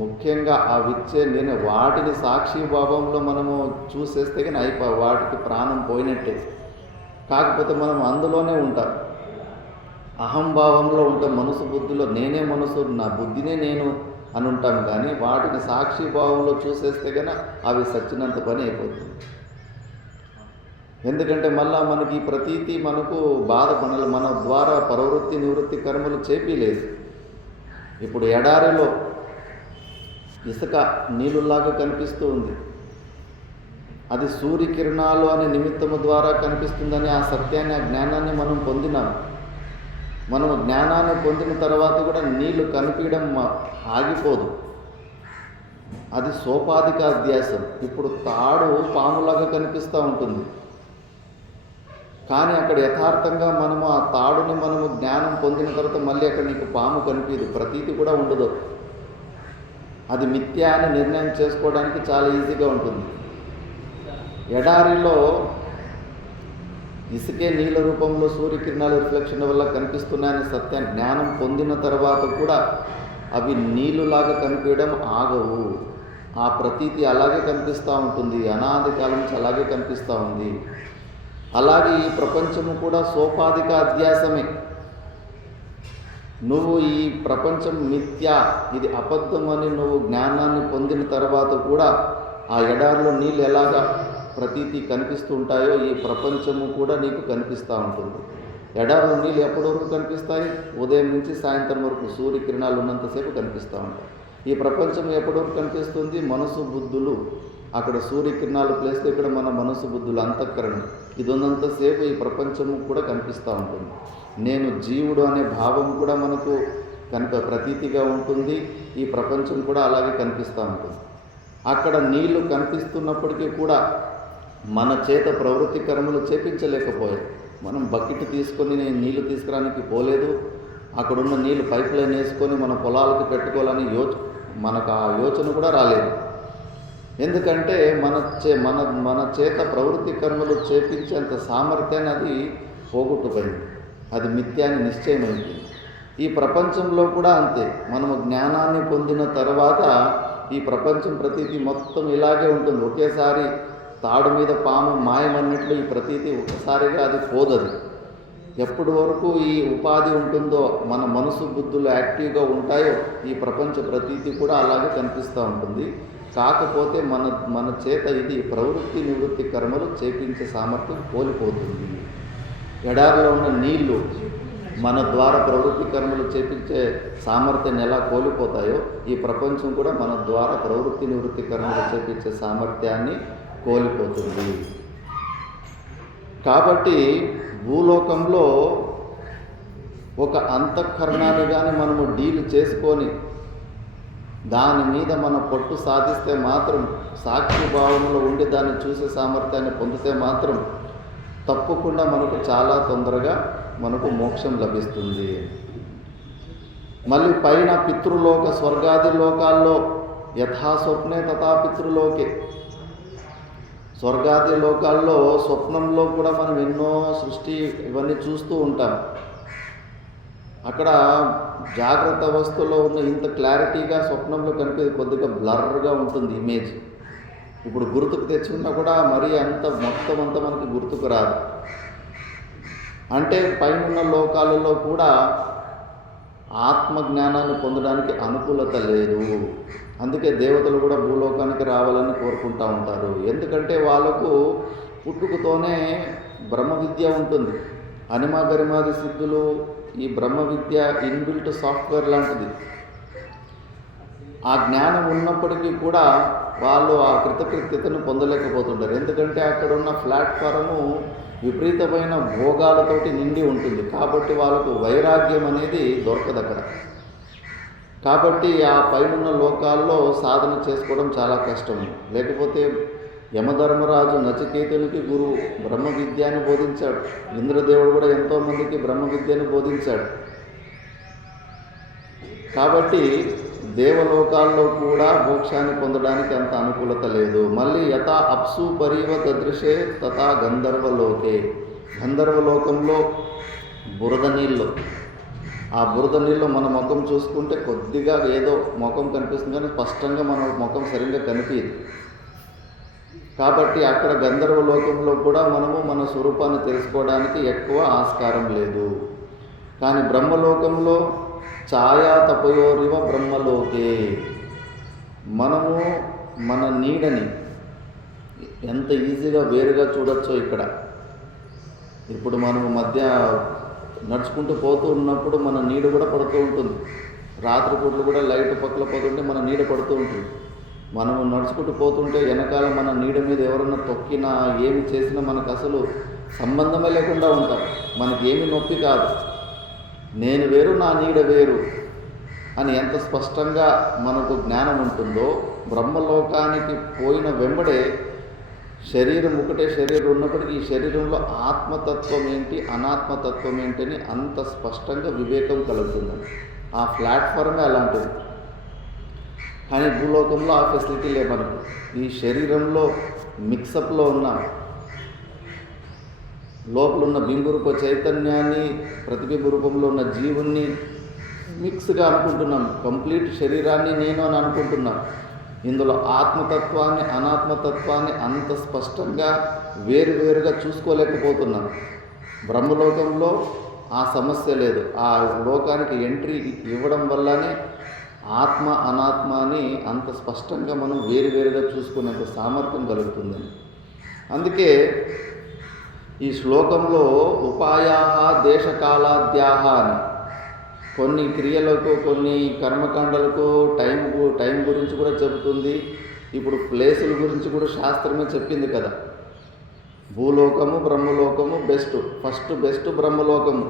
ముఖ్యంగా ఆ విచ్చే నేను వాటిని సాక్షి భావంలో మనము చూసేస్తే కానీ వాటికి ప్రాణం పోయినట్టే. కాకపోతే మనం అందులోనే ఉంటాం, అహంభావంలో ఉంటాం. మనసు బుద్ధిలో నేనే మనసు, నా బుద్ధినే నేను అని ఉంటాం, కానీ వాటిని సాక్షి భావంలో చూసేస్తే కన్నా అవి సచ్చినంత పని అయిపోతుంది. ఎందుకంటే మళ్ళా మనకి ప్రతీతి మనకు బాధ పనులు మన ద్వారా ప్రవృత్తి నివృత్తి కర్మలు చేపీలేదు. ఇప్పుడు ఎడారిలో ఇసుక నీళ్ళలాగా కనిపిస్తూ ఉంది, అది సూర్యకిరణాలు అనే నిమిత్తము ద్వారా కనిపిస్తుందని ఆ సత్యాన్ని, ఆ జ్ఞానాన్ని మనం పొందినాం. మనము జ్ఞానాన్ని పొందిన తర్వాత కూడా నీళ్లు కనిపించడం ఆగిపోదు, అది సోపాధిక అధ్యాసం. ఇప్పుడు తాడు పాములాగా కనిపిస్తూ ఉంటుంది, కానీ అక్కడ యథార్థంగా మనము ఆ తాడుని మనము జ్ఞానం పొందిన తర్వాత మళ్ళీ అక్కడ నీకు పాము కనిపించదు, ప్రతీతి కూడా ఉండదు. అది మిథ్యా అని నిర్ణయం చేసుకోవడానికి చాలా ఈజీగా ఉంటుంది. ఎడారిలో ఇసుకే నీళ్ళ రూపంలో సూర్యకిరణాల రిఫ్లెక్షన్ వల్ల కనిపిస్తున్నాయనే సత్యాన్ని జ్ఞానం పొందిన తర్వాత కూడా అవి నీళ్ళులాగా కనిపించడం ఆగవు. ఆ ప్రతీతి అలాగే కనిపిస్తూ ఉంటుంది, అనాది కాలం నుంచి అలాగే కనిపిస్తూ ఉంది. అలాగే ఈ ప్రపంచము కూడా సోపాధిక అధ్యాసమే. నువ్వు ఈ ప్రపంచం మిథ్యా, ఇది అబద్ధం అని నువ్వు జ్ఞానాన్ని పొందిన తర్వాత కూడా ఆ ఎడారిలో నీళ్ళు ఎలాగా ప్రతీతి కనిపిస్తూ ఉంటాయో ఈ ప్రపంచము కూడా నీకు కనిపిస్తూ ఉంటుంది. ఎడారిలో నీళ్ళు ఎప్పటి వరకు కనిపిస్తాయి? ఉదయం నుంచి సాయంత్రం వరకు సూర్యకిరణాలు ఉన్నంతసేపు కనిపిస్తూ ఉంటాయి. ఈ ప్రపంచం ఎప్పటి వరకు కనిపిస్తుంది? మనసు బుద్ధులు, అక్కడ సూర్యకిరణాలు ప్లేస్లో ఇక్కడ మన మనసు బుద్ధులు అంతఃకరణం, ఇది ఉన్నంతసేపు ఈ ప్రపంచము కూడా కనిపిస్తూ ఉంటుంది. నేను జీవుడు అనే భావం కూడా మనకు ప్రతీతిగా ఉంటుంది, ఈ ప్రపంచం కూడా అలాగే కనిపిస్తూ ఉంటుంది. అక్కడ నీళ్లు కనిపిస్తున్నప్పటికీ కూడా మన చేత ప్రవృత్తి కర్మలు చేపించలేకపోయాయి. మనం బకెట్ తీసుకొని నేను నీళ్లు తీసుకురానికి పోలేదు, అక్కడున్న నీళ్లు పైప్ లైన్ వేసుకొని మన పొలాలకు పెట్టుకోవాలని మనకు ఆ యోచన కూడా రాలేదు. ఎందుకంటే మన చేత ప్రవృత్తి కర్మలు చేపించేంత సామర్థ్యాన్ని అది పోగొట్టుపోయింది, అది మిథ్యాన్ని నిశ్చయమైంది. ఈ ప్రపంచంలో కూడా అంతే. మనము జ్ఞానాన్ని పొందిన తర్వాత ఈ ప్రపంచం ప్రతీతి మొత్తం ఇలాగే ఉంటుంది. ఒకేసారి తాడు మీద పాము మాయమన్నట్లు ఈ ప్రతీతి ఒకసారిగా అది పోదది. ఎప్పటి వరకు ఈ ఉపాధి ఉంటుందో, మన మనసు బుద్ధులు యాక్టివ్గా ఉంటాయో, ఈ ప్రపంచ ప్రతీతి కూడా అలాగే కనిపిస్తూ ఉంటుంది. కాకపోతే మన చేత ఇది ప్రవృత్తి నివృత్తి కర్మలు చేపించే సామర్థ్యం కోల్పోతుంది. ఎడారిలో ఉన్న నీళ్లు మన ద్వారా ప్రవృత్తి కర్మలు చేపించే సామర్థ్యాన్ని ఎలా కోల్పోతాయో, ఈ ప్రపంచం కూడా మన ద్వారా ప్రవృత్తి నివృత్తి కర్మలు చేపించే సామర్థ్యాన్ని కోల్పోతుంది. కాబట్టి భూలోకంలో ఒక అంతఃకరణాన్ని కానీ మనము డీల్ చేసుకొని దాని మీద మన పట్టు సాధిస్తే మాత్రం, సాక్షి భావంలో ఉండి దాన్ని చూసే సామర్థ్యాన్ని పొందితే మాత్రం తప్పకుండా మనకు చాలా తొందరగా మనకు మోక్షం లభిస్తుంది. మళ్ళీ పైన పితృలోక స్వర్గాది లోకాల్లో యథా స్వప్నే తథా పితృలోకే, స్వర్గాది లోకాల్లో స్వప్నంలో కూడా మనం ఎన్నో సృష్టి ఇవన్నీ చూస్తూ ఉంటాం. అక్కడ జాగ్రత్త అవస్థలో ఉన్న ఇంత క్లారిటీగా స్వప్నంలో కనిపేది కొద్దిగా బ్లర్గా ఉంటుంది ఇమేజ్. ఇప్పుడు గుర్తుకు తెచ్చుకున్నా కూడా మరీ మొత్తం అంతా మనకి గుర్తుకు రాదు. అంటే పైనున్న లోకాలలో కూడా ఆత్మజ్ఞానాన్ని పొందడానికి అనుకూలత లేదు. అందుకే దేవతలు కూడా భూలోకానికి రావాలని కోరుకుంటూ ఉంటారు. ఎందుకంటే వాళ్ళకు పుట్టుకతోనే బ్రహ్మ విద్య ఉంటుంది. అనిమా గరిమాది సిద్ధులు ఈ బ్రహ్మ విద్య ఇన్బిల్ట్ సాఫ్ట్వేర్ లాంటిది. ఆ జ్ఞానం ఉన్నప్పటికీ కూడా వాళ్ళు ఆ కృతకృత్యతను పొందలేకపోతుంటారు. ఎందుకంటే అక్కడ ఉన్న ప్లాట్ఫారము విపరీతమైన భోగాలతోటి నిండి ఉంటుంది. కాబట్టి వాళ్ళకు వైరాగ్యం అనేది దొరకదు అక్కడ. కాబట్టి ఆ పైనున్న లోకాల్లో సాధన చేసుకోవడం చాలా కష్టం. లేకపోతే యమధర్మరాజు నచికేతునికి గురువు బ్రహ్మ విద్యను బోధించాడు. ఇంద్రదేవుడు కూడా ఎంతోమందికి బ్రహ్మ విద్యను బోధించాడు. కాబట్టి దేవలోకాల్లో కూడా మోక్షాన్ని పొందడానికి అంత అనుకూలత లేదు. మళ్ళీ యథా అప్సు పరివ దదృశే తథా గంధర్వలోకే, గంధర్వలోకంలో బురద నీళ్ళు, ఆ బురద నీళ్ళు మన ముఖం చూసుకుంటే కొద్దిగా ఏదో ముఖం కనిపిస్తుంది కానీ స్పష్టంగా మన ముఖం సరిగ్గా కనిపించదు. కాబట్టి అక్కడ గంధర్వలోకంలో కూడా మనము మన స్వరూపాన్ని తెలుసుకోవడానికి ఎక్కువ ఆస్కారం లేదు. కానీ బ్రహ్మలోకంలో ఛాయా తపయోరివ బ్రహ్మలోకే, మనము మన నీడని ఎంత ఈజీగా వేరుగా చూడొచ్చో ఇక్కడ. ఇప్పుడు మనము మధ్య నడుచుకుంటూ పోతూ ఉన్నప్పుడు మన నీడ కూడా పడుతూ ఉంటుంది. రాత్రిపూట్లు కూడా లైట్ పక్కల పోతుంటే మన నీడ పడుతూ ఉంటుంది. మనము నడుచుకుంటూ పోతుంటే వెనకాల మన నీడ మీద ఎవరన్నా తొక్కినా ఏమి చేసినా మనకు అసలు సంబంధమే లేకుండా ఉంటాం. మనకి ఏమి నొప్పి కాదు. నేను వేరు నా నీడ వేరు అని ఎంత స్పష్టంగా మనకు జ్ఞానం ఉంటుందో, బ్రహ్మలోకానికి పోయిన వెంబడే శరీరం ఒకటే శరీరం ఉన్నప్పటికీ ఈ శరీరంలో ఆత్మతత్వం ఏంటి అనాత్మతత్వం ఏంటి అని అంత స్పష్టంగా వివేకం కలుగుతుంది. ఆ ప్లాట్ఫారమే అలాంటిది. కానీ భూలోకంలో ఆ ఫెసిలిటీ లేదు మనకు. ఈ శరీరంలో మిక్సప్లో ఉన్నాం. లోపల ఉన్న బింబరూప చైతన్యాన్ని ప్రతిబింబ రూపంలో ఉన్న జీవుణ్ణి మిక్స్గా అనుకుంటున్నాం. కంప్లీట్ శరీరాన్ని నేను అని అనుకుంటున్నాం. ఇందులో ఆత్మతత్వాన్ని అనాత్మతత్వాన్ని అంత స్పష్టంగా వేరువేరుగా చూసుకోలేకపోతున్నాం. బ్రహ్మలోకంలో ఆ సమస్య లేదు. ఆ లోకానికి ఎంట్రీ ఇవ్వడం వల్లనే ఆత్మ అనాత్మ అని అంత స్పష్టంగా మనం వేరువేరుగా చూసుకునేంత సామర్థ్యం కలుగుతుందని. అందుకే ఈ శ్లోకంలో ఉపాయాహ దేశకాలాద్యాహ అని కొన్ని క్రియలకు కొన్ని కర్మకాండలకు టైం గురించి కూడా చెబుతుంది. ఇప్పుడు ప్లేసుల గురించి కూడా శాస్త్రమే చెప్పింది కదా. భూలోకము బ్రహ్మలోకము బెస్ట్. ఫస్ట్ బెస్ట్ బ్రహ్మలోకము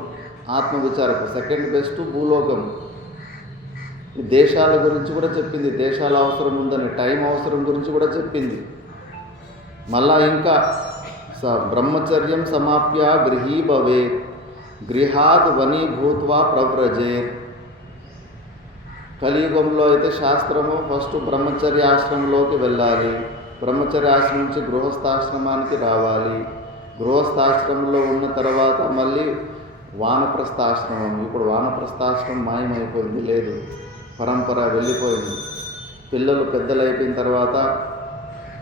ఆత్మవిచారకు, సెకండ్ బెస్ట్ భూలోకము. దేశాల గురించి కూడా చెప్పింది. దేశాల అవసరం ఉందని, టైం అవసరం గురించి కూడా చెప్పింది. మళ్ళా ఇంకా బ్రహ్మచర్యం సమాప్య గృహీ భవేత్, గృహాద్ వనీ భూత్వా ప్రవ్రజేత్. కలియుగంలో అయితే శాస్త్రము ఫస్ట్ బ్రహ్మచర్య ఆశ్రమంలోకి వెళ్ళాలి, బ్రహ్మచర్య ఆశ్రమం నుంచి గృహస్థాశ్రమానికి రావాలి, గృహస్థాశ్రమంలో ఉన్న తర్వాత మళ్ళీ వానప్రస్థాశ్రమం. ఇప్పుడు వానప్రస్థాశ్రమం మాయమైపోయింది, లేదు, పరంపర వెళ్ళిపోయింది. పిల్లలు పెద్దలు అయిపోయిన తర్వాత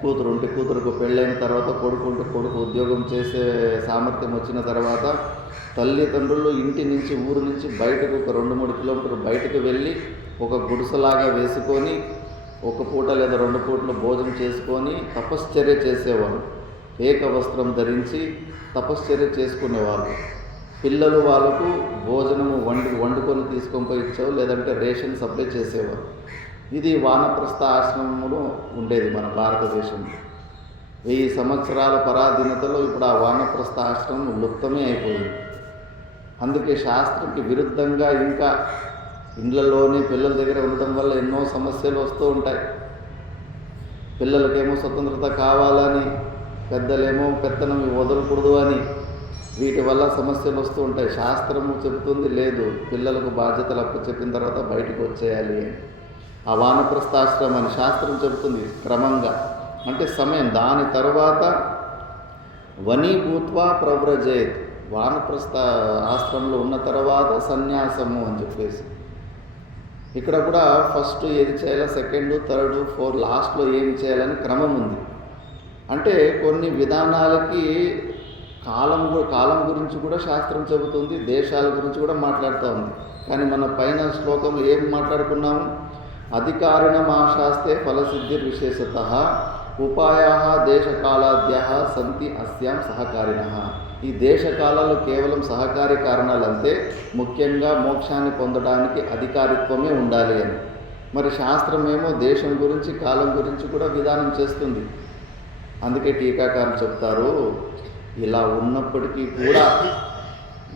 కూతురు ఉంటే కూతురుకు పెళ్ళైన తర్వాత కొడుకు ఉంటే కొడుకు ఉద్యోగం చేసే సామర్థ్యం వచ్చిన తర్వాత తల్లిదండ్రులు ఇంటి నుంచి ఊరు నుంచి బయటకు ఒక 2-3 కిలోమీటర్లు బయటకు వెళ్ళి ఒక గుడిసెలాగా వేసుకొని ఒక పూట లేదా 2 పూటలు భోజనం చేసుకొని తపశ్చర్య చేసేవారు. ఏక వస్త్రం ధరించి తపశ్చర్య చేసుకునేవాళ్ళు. పిల్లలు వాళ్ళకు భోజనము వండుకొని తీసుకొని పోయి ఇచ్చావు, లేదంటే రేషన్ సప్లై చేసేవారు. ఇది వానప్రస్థ ఆశ్రమంలో ఉండేది మన భారతదేశంలో. 1000 సంవత్సరాల పరాధీనతలో ఇప్పుడు ఆ వానప్రస్థ ఆశ్రమం లుప్తమే అయిపోయింది. అందుకే శాస్త్రంకి విరుద్ధంగా ఇంకా ఇండ్లలోనే పిల్లల దగ్గర ఉండటం వల్ల ఎన్నో సమస్యలు వస్తూ ఉంటాయి. పిల్లలకేమో స్వతంత్రత కావాలని, పెద్దలేమో పెత్తనం వదలకూడదు అని, వీటి వల్ల సమస్యలు వస్తూ ఉంటాయి. శాస్త్రము చెబుతుంది లేదు, పిల్లలకు బాధ్యతలు అప్పచెప్పిన తర్వాత బయటకు వచ్చేయాలి అని. ఆ వానప్రస్థాశ్రమం శాస్త్రం చెబుతుంది క్రమంగా, అంటే సమయం. దాని తర్వాత వనీభూత్వా ప్రవ్రజేత్, వానప్రస్థ ఆశ్రమంలో ఉన్న తర్వాత సన్యాసము అని చెప్పేసి. ఇక్కడ కూడా ఫస్ట్ ఏది చేయాలో, సెకండ్, థర్డ్, ఫోర్త్, లాస్ట్లో ఏమి చేయాలని క్రమం ఉంది. అంటే కొన్ని విధానాలకి కాలం గురించి కూడా శాస్త్రం చెబుతుంది, దేశాల గురించి కూడా మాట్లాడుతూ ఉంది. కానీ మన పైన శ్లోకం ఏం మాట్లాడుకున్నాము? అధికారిణమాశాస్తే ఫలసిద్ధిర్విశేషత ఉపాయా దేశకాలాద్య సంతి అస్యాం సహకారిణ. ఈ దేశకాలాలు కేవలం సహకారి కారణాలంతే, ముఖ్యంగా మోక్షాన్ని పొందడానికి అధికారిత్వమే ఉండాలి అని. మరి శాస్త్రమేమో దేశం గురించి కాలం గురించి కూడా విధానం చేస్తుంది. అందుకే టీకాకారులు చెప్తారు, ఇలా ఉన్నప్పటికీ కూడా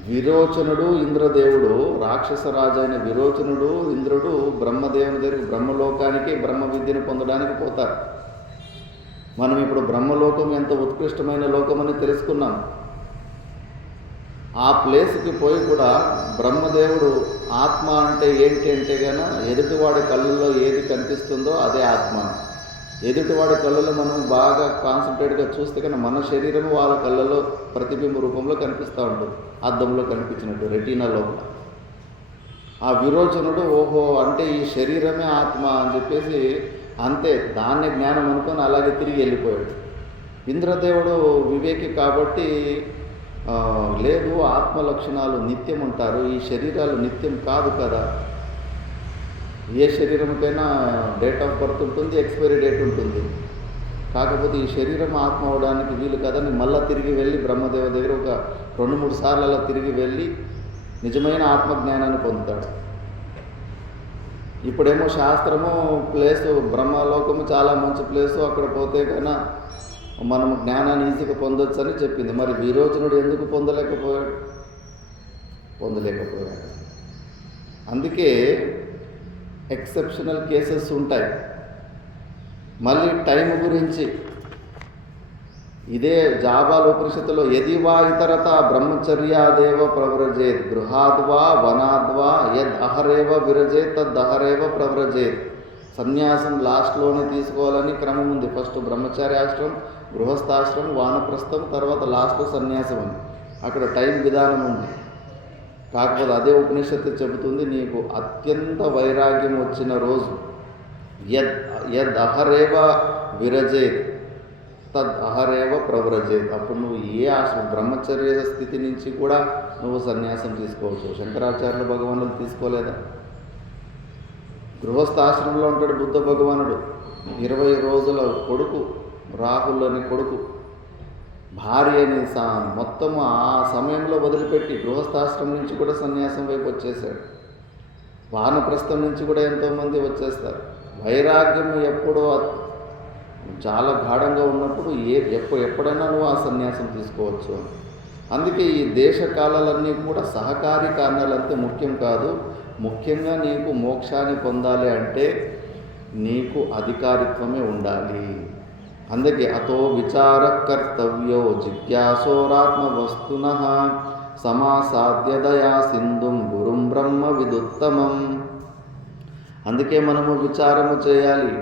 విరోచనుడు ఇంద్రదేవుడు, రాక్షసరాజు అయిన విరోచనుడు ఇంద్రుడు బ్రహ్మదేవుని దగ్గర బ్రహ్మలోకానికి బ్రహ్మ విద్యను పొందడానికి పోతారు. మనం ఇప్పుడు బ్రహ్మలోకం ఎంత ఉత్కృష్టమైన లోకం అని తెలుసుకున్నాం. ఆ ప్లేస్కి పోయి కూడా బ్రహ్మదేవుడు ఆత్మ అంటే ఏంటి అంటే కనుక ఎదుటివాడి కళ్ళల్లో ఏది కనిపిస్తుందో అదే ఆత్మ. ఎదుటివాడి కళ్ళలో మనం బాగా కాన్సన్ట్రేట్గా చూస్తే కనుక మన శరీరం వాళ్ళ కళ్ళలో ప్రతిబింబ రూపంలో కనిపిస్తూ ఉంటుంది, అద్దంలో కనిపించినట్టు, రెటీనాలో. ఆ విరోచనుడు ఓహో అంటే ఈ శరీరమే ఆత్మ అని చెప్పేసి అంతే, దాన్నే జ్ఞానం అనుకొని అలాగే తిరిగి వెళ్ళిపోయాడు. ఇంద్రదేవుడు వివేకి కాబట్టి లేదు, ఆత్మ లక్షణాలు నిత్యం ఉంటారు, ఈ శరీరాలు నిత్యం కాదు కదా. ఏ శరీరంకైనా డేట్ ఆఫ్ బర్త్ ఉంటుంది, ఎక్స్పైరీ డేట్ ఉంటుంది. కాకపోతే ఈ శరీరం ఆత్మ అవడానికి వీలు కదని మళ్ళీ తిరిగి వెళ్ళి బ్రహ్మదేవ దగ్గర ఒక 2-3 సార్లు అలా తిరిగి వెళ్ళి నిజమైన ఆత్మజ్ఞానాన్ని పొందుతాడు. ఇప్పుడేమో శాస్త్రము ప్లేసు బ్రహ్మలోకము చాలా మంచి ప్లేసు, అక్కడ పోతే కన్నా మనం జ్ఞానాన్ని ఈజీగా పొందొచ్చు అని చెప్పింది. మరి విరోచనుడు ఎందుకు పొందలేకపోయాడు? అందుకే ఎక్సెప్షనల్ కేసెస్ ఉంటాయి. మళ్ళీ టైం గురించి ఇదే జాబాలోపనిషత్తులో యది వా ఇతరత బ్రహ్మచర్యాదేవ ప్రవ్రజేత్ గృహాద్వా వనాద్వా యద్ అహరేవ విరజేత్ తద్ అహరేవ ప్రవ్రజేత్. సన్యాసం లాస్ట్లోనే తీసుకోవాలని క్రమం ఉంది. ఫస్ట్ బ్రహ్మచార్యాశ్రమం, గృహస్థాశ్రమం, వానప్రస్థం, తర్వాత లాస్ట్లో సన్యాసం అని అక్కడ టైం విధానం ఉంది. కాకపోతే అదే ఉపనిషత్తు చెబుతుంది, నీకు అత్యంత వైరాగ్యం వచ్చిన రోజు యద్ అహరేవ విరజేత్ తద్ అహరేవ ప్రవ్రజేత్, అప్పుడు నువ్వు ఏ బ్రహ్మచర్య స్థితి నుంచి కూడా నువ్వు సన్యాసం తీసుకోవచ్చు. శంకరాచార్యుల భగవానులు తీసుకోలేదా? గృహస్థాశ్రమంలో ఉంటాడు బుద్ధ భగవానుడు. 20 రోజుల కొడుకు రాహుల్ అని కొడుకు భార్యని మొత్తము ఆ సమయంలో వదిలిపెట్టి గృహస్థాశ్రమం నుంచి కూడా సన్యాసం వైపు వచ్చేసాడు. వానప్రస్థం నుంచి కూడా ఎంతోమంది వచ్చేస్తారు. వైరాగ్యం ఎప్పుడో చాలా గాఢంగా ఉన్నప్పుడు ఎప్పుడైనా నువ్వు ఆ సన్యాసం తీసుకోవచ్చు. అందుకే ఈ దేశకాలన్నీ కూడా సహకారి కారణాలంతే ముఖ్యం కాదు. ముఖ్యంగా నీకు మోక్షాన్ని పొందాలి అంటే నీకు అధికారిత్వమే ఉండాలి. అందుకే అతో విచార కర్తవ్యో జిజ్ఞాసోరాత్మ వస్తున సమాసాద్యదయా సింధుం గురుం బ్రహ్మ విదుత్తమం. అందుకే మనము విచారము చేయాలి.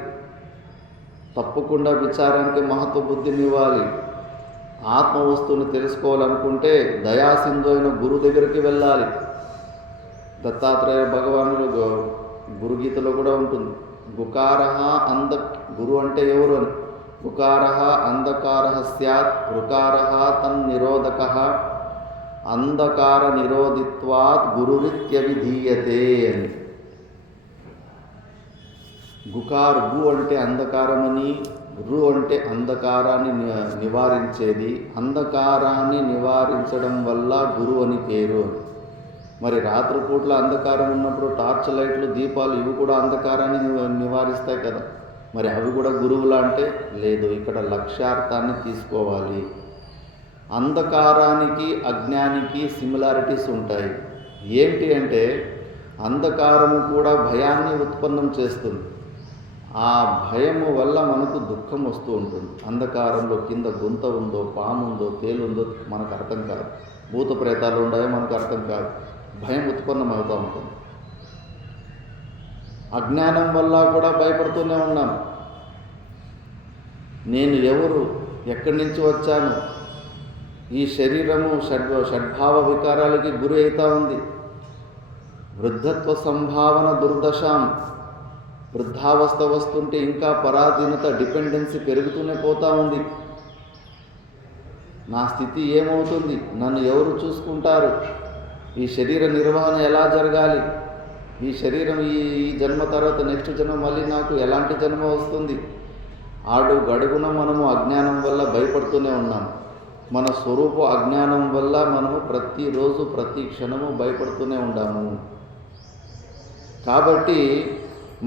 తప్పకుండా విచారానికి మహత్వ బుద్ధిని ఇవ్వాలి. ఆత్మ వస్తువుని తెలుసుకోవాలనుకుంటే దయాసింధు అయిన గురు దగ్గరికి వెళ్ళాలి. దత్తాత్రేయ భగవానుడు గురుగీతలో కూడా ఉంటుంది. గుకారః గురు అంటే ఎవరు అని. గుకారః అంధకారః స్యాత్ రుకారః తన్నిరోధకః అంధకార నిరోధిత్వాత్ గురురిత్యవిధీయతే అని. గు అంటే అంధకారమని, రు అంటే అంధకారాన్ని నివారించేది. అంధకారాన్ని నివారించడం వల్ల గురువు అని పేరు. మరి రాత్రిపూట్ల అంధకారం ఉన్నప్పుడు టార్చ్ లైట్లు, దీపాలు ఇవి కూడా అంధకారాన్ని నివారిస్తాయి కదా. మరి అవి కూడా గురువులా అంటే లేదు. ఇక్కడ లక్ష్యార్థాన్ని తీసుకోవాలి. అంధకారానికి అజ్ఞానికి సిమిలారిటీస్ ఉంటాయి. ఏంటి అంటే అంధకారము కూడా భయాన్ని ఉత్పన్నం చేస్తుంది. ఆ భయము వల్ల మనకు దుఃఖం వస్తూ ఉంటుంది. అంధకారంలో కింద గుంత ఉందో, పాము ఉందో, తేలుందో మనకు అర్థం కాదు. భూత ప్రేతాలు ఉన్నాయో మనకు అర్థం కాదు. భయం ఉత్పన్నం అవుతూ ఉంటుంది. అజ్ఞానం వల్ల కూడా భయపడుతూనే ఉన్నాం. నేను ఎవరు, ఎక్కడి నుంచి వచ్చాను, ఈ శరీరము షడ్భావ వికారాలకి గురి అవుతూ ఉంది. వృద్ధత్వ సంభావన దుర్దశాం. వృద్ధావస్థ వస్తుంటే ఇంకా పరాధీనత, డిపెండెన్సీ పెరుగుతూనే పోతూ ఉంది. నా స్థితి ఏమవుతుంది, నన్ను ఎవరు చూసుకుంటారు, ఈ శరీర నిర్వహణ ఎలా జరగాలి, ఈ శరీరం ఈ జన్మ తర్వాత నెక్స్ట్ జన్మ మళ్ళీ నాకు ఎలాంటి జన్మ వస్తుంది. గడుగున మనము అజ్ఞానం వల్ల భయపడుతూనే ఉన్నాం. మన స్వరూప అజ్ఞానం వల్ల మనము ప్రతిరోజు ప్రతి క్షణము భయపడుతూనే ఉన్నాము. కాబట్టి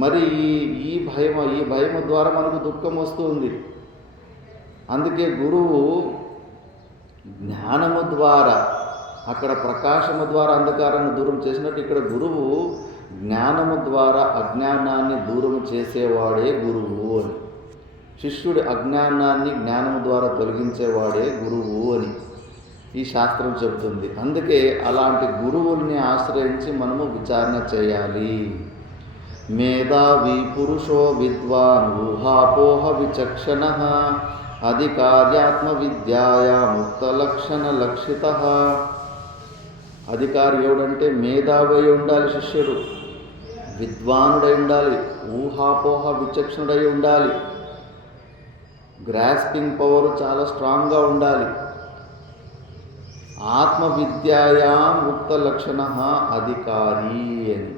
మరి ఈ భయము ద్వారా మనకు దుఃఖం వస్తుంది. అందుకే గురువు జ్ఞానము ద్వారా, అక్కడ ప్రకాశము ద్వారా అంధకారాన్ని దూరం చేసినట్టు ఇక్కడ గురువు జ్ఞానము ద్వారా అజ్ఞానాన్ని దూరం చేసేవాడే గురువు అని. శిష్యుడి అజ్ఞానాన్ని జ్ఞానము ద్వారా తొలగించేవాడే గురువు అని ఈ శాస్త్రం చెబుతుంది. అందుకే అలాంటి గురువుల్ని ఆశ్రయించి మనము విచారణ చేయాలి. మేధావి పురుషో విద్వాన్ ఊహాపోహ విచక్షణః అధికార్యాత్మ విద్యాయా ముక్తలక్షణ లక్షితః. అధికారి ఎవడంటే మేధావి ఉండాలి శిష్యుడు, విద్వానుడై ఉండాలి, ఊహాపోహ విచక్షణుడై ఉండాలి, గ్రాస్పింగ్ పవర్ చాలా స్ట్రాంగ్గా ఉండాలి. ఆత్మ విద్యాయా ముక్త లక్షణ అధికారి అని.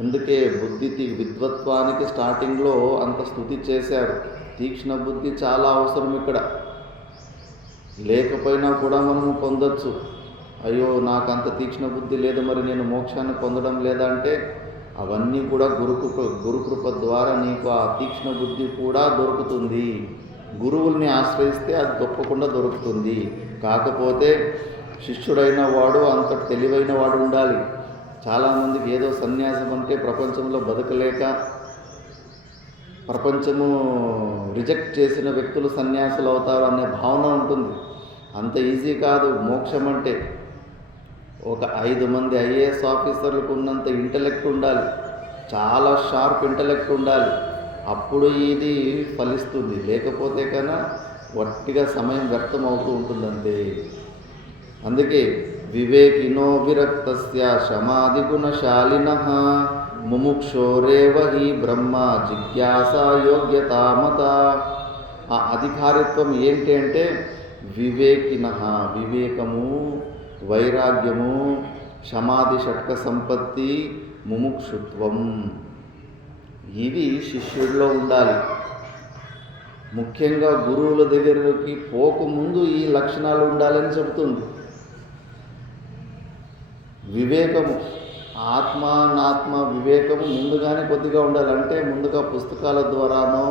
అందుకే విద్వత్వానికి స్టార్టింగ్లో అంత స్తుతి చేశారు. తీక్ష్ణ బుద్ధి చాలా అవసరం ఇక్కడ. లేకపోయినా కూడా మనము పొందొచ్చు. అయ్యో నాకు అంత తీక్ష్ణ బుద్ధి లేదు, మరి నేను మోక్షాన్ని పొందడం లేదా అంటే అవన్నీ కూడా గురుకృప ద్వారా నీకు ఆ తీక్ష్ణ బుద్ధి కూడా దొరుకుతుంది. గురువుల్ని ఆశ్రయిస్తే అది తప్పకుండా దొరుకుతుంది. కాకపోతే శిష్యుడైన వాడు అంత తెలివైన వాడు ఉండాలి. చాలామందికి ఏదో సన్యాసం అంటే ప్రపంచంలో బతకలేక ప్రపంచము రిజెక్ట్ చేసిన వ్యక్తులు సన్యాసులు అవుతారు అనే భావన ఉంటుంది. అంత ఈజీ కాదు మోక్షం అంటే. ఒక 5 మంది ఐఏఎస్ ఆఫీసర్లకు ఉన్నంత ఇంటలెక్ట్ ఉండాలి, చాలా షార్ప్ ఇంటలెక్ట్ ఉండాలి. అప్పుడు ఇది ఫలిస్తుంది. లేకపోతే కన్నా వట్టిగా సమయం వ్యర్థం అవుతూ ఉంటుందంతే. అందుకే వివేకినో విరక్తస్య శమాది గుణశాలినః ముముక్షోరేవ హి బ్రహ్మ జిజ్ఞాసా యోగ్యతామత. ఆ అధికారిత్వం ఏంటి అంటే వివేకినః, వివేకము, వైరాగ్యము, సమాధి షట్క సంపత్తి, ముముక్షుత్వం, ఇవి శిష్యుడిలో ఉండాలి. ముఖ్యంగా గురువుల దగ్గరికి పోకముందు ఈ లక్షణాలు ఉండాలని చెబుతుంది. వివేకము, ఆత్మానాత్మ వివేకము ముందుగానే కొద్దిగా ఉండాలి. అంటే ముందుగా పుస్తకాల ద్వారానో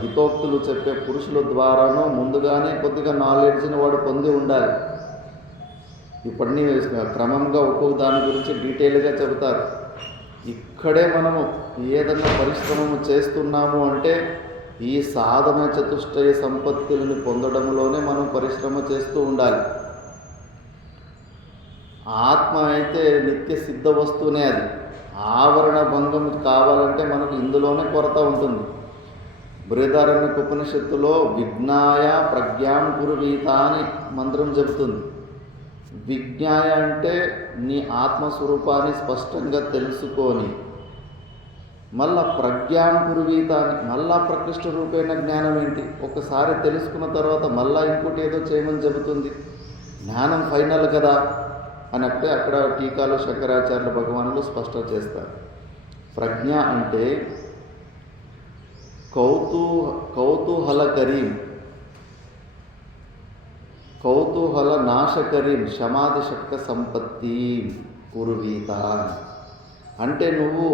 హితోక్తులు చెప్పే పురుషుల ద్వారానో ముందుగానే కొద్దిగా నాలెడ్జ్ని వాడు పొంది ఉండాలి. ఇప్పటినీ క్రమంగా ఒక్కొక్క దాని గురించి డీటెయిల్గా చెబుతారు. ఇక్కడే మనము ఏదైనా పరిశ్రమము చేస్తున్నాము అంటే ఈ సాధన చతుష్టయ సంపత్తులను పొందడంలోనే మనం పరిశ్రమ చేస్తూ ఉండాలి. ఆత్మ అయితే నిత్య సిద్ధ వస్తువునే అది. ఆవరణ భంగం కావాలంటే మనకు ఇందులోనే కొరత ఉంటుంది. బృహదారణ్యక ఉపనిషత్తులో విజ్ఞాయ ప్రజ్ఞాం కురువీత అని మంత్రం చెబుతుంది. విజ్ఞాయ అంటే నీ ఆత్మస్వరూపాన్ని స్పష్టంగా తెలుసుకొని, మళ్ళా ప్రజ్ఞాం కురువీత అని మళ్ళా ప్రకృష్ట రూపేణ జ్ఞానం ఏంటి, ఒకసారి తెలుసుకున్న తర్వాత మళ్ళా ఇంకోటి ఏదో చేయమని చెబుతుంది. జ్ఞానం ఫైనల్ కదా అని అక్కడ టీకాలు శంకరాచార్యుల భగవానులు స్పష్టం చేస్తారు. ప్రజ్ఞ అంటే కౌతూహలకరీం, కౌతూహల నాశకరీం సమాధి శక్త సంపత్తి కురువీత. అంటే నువ్వు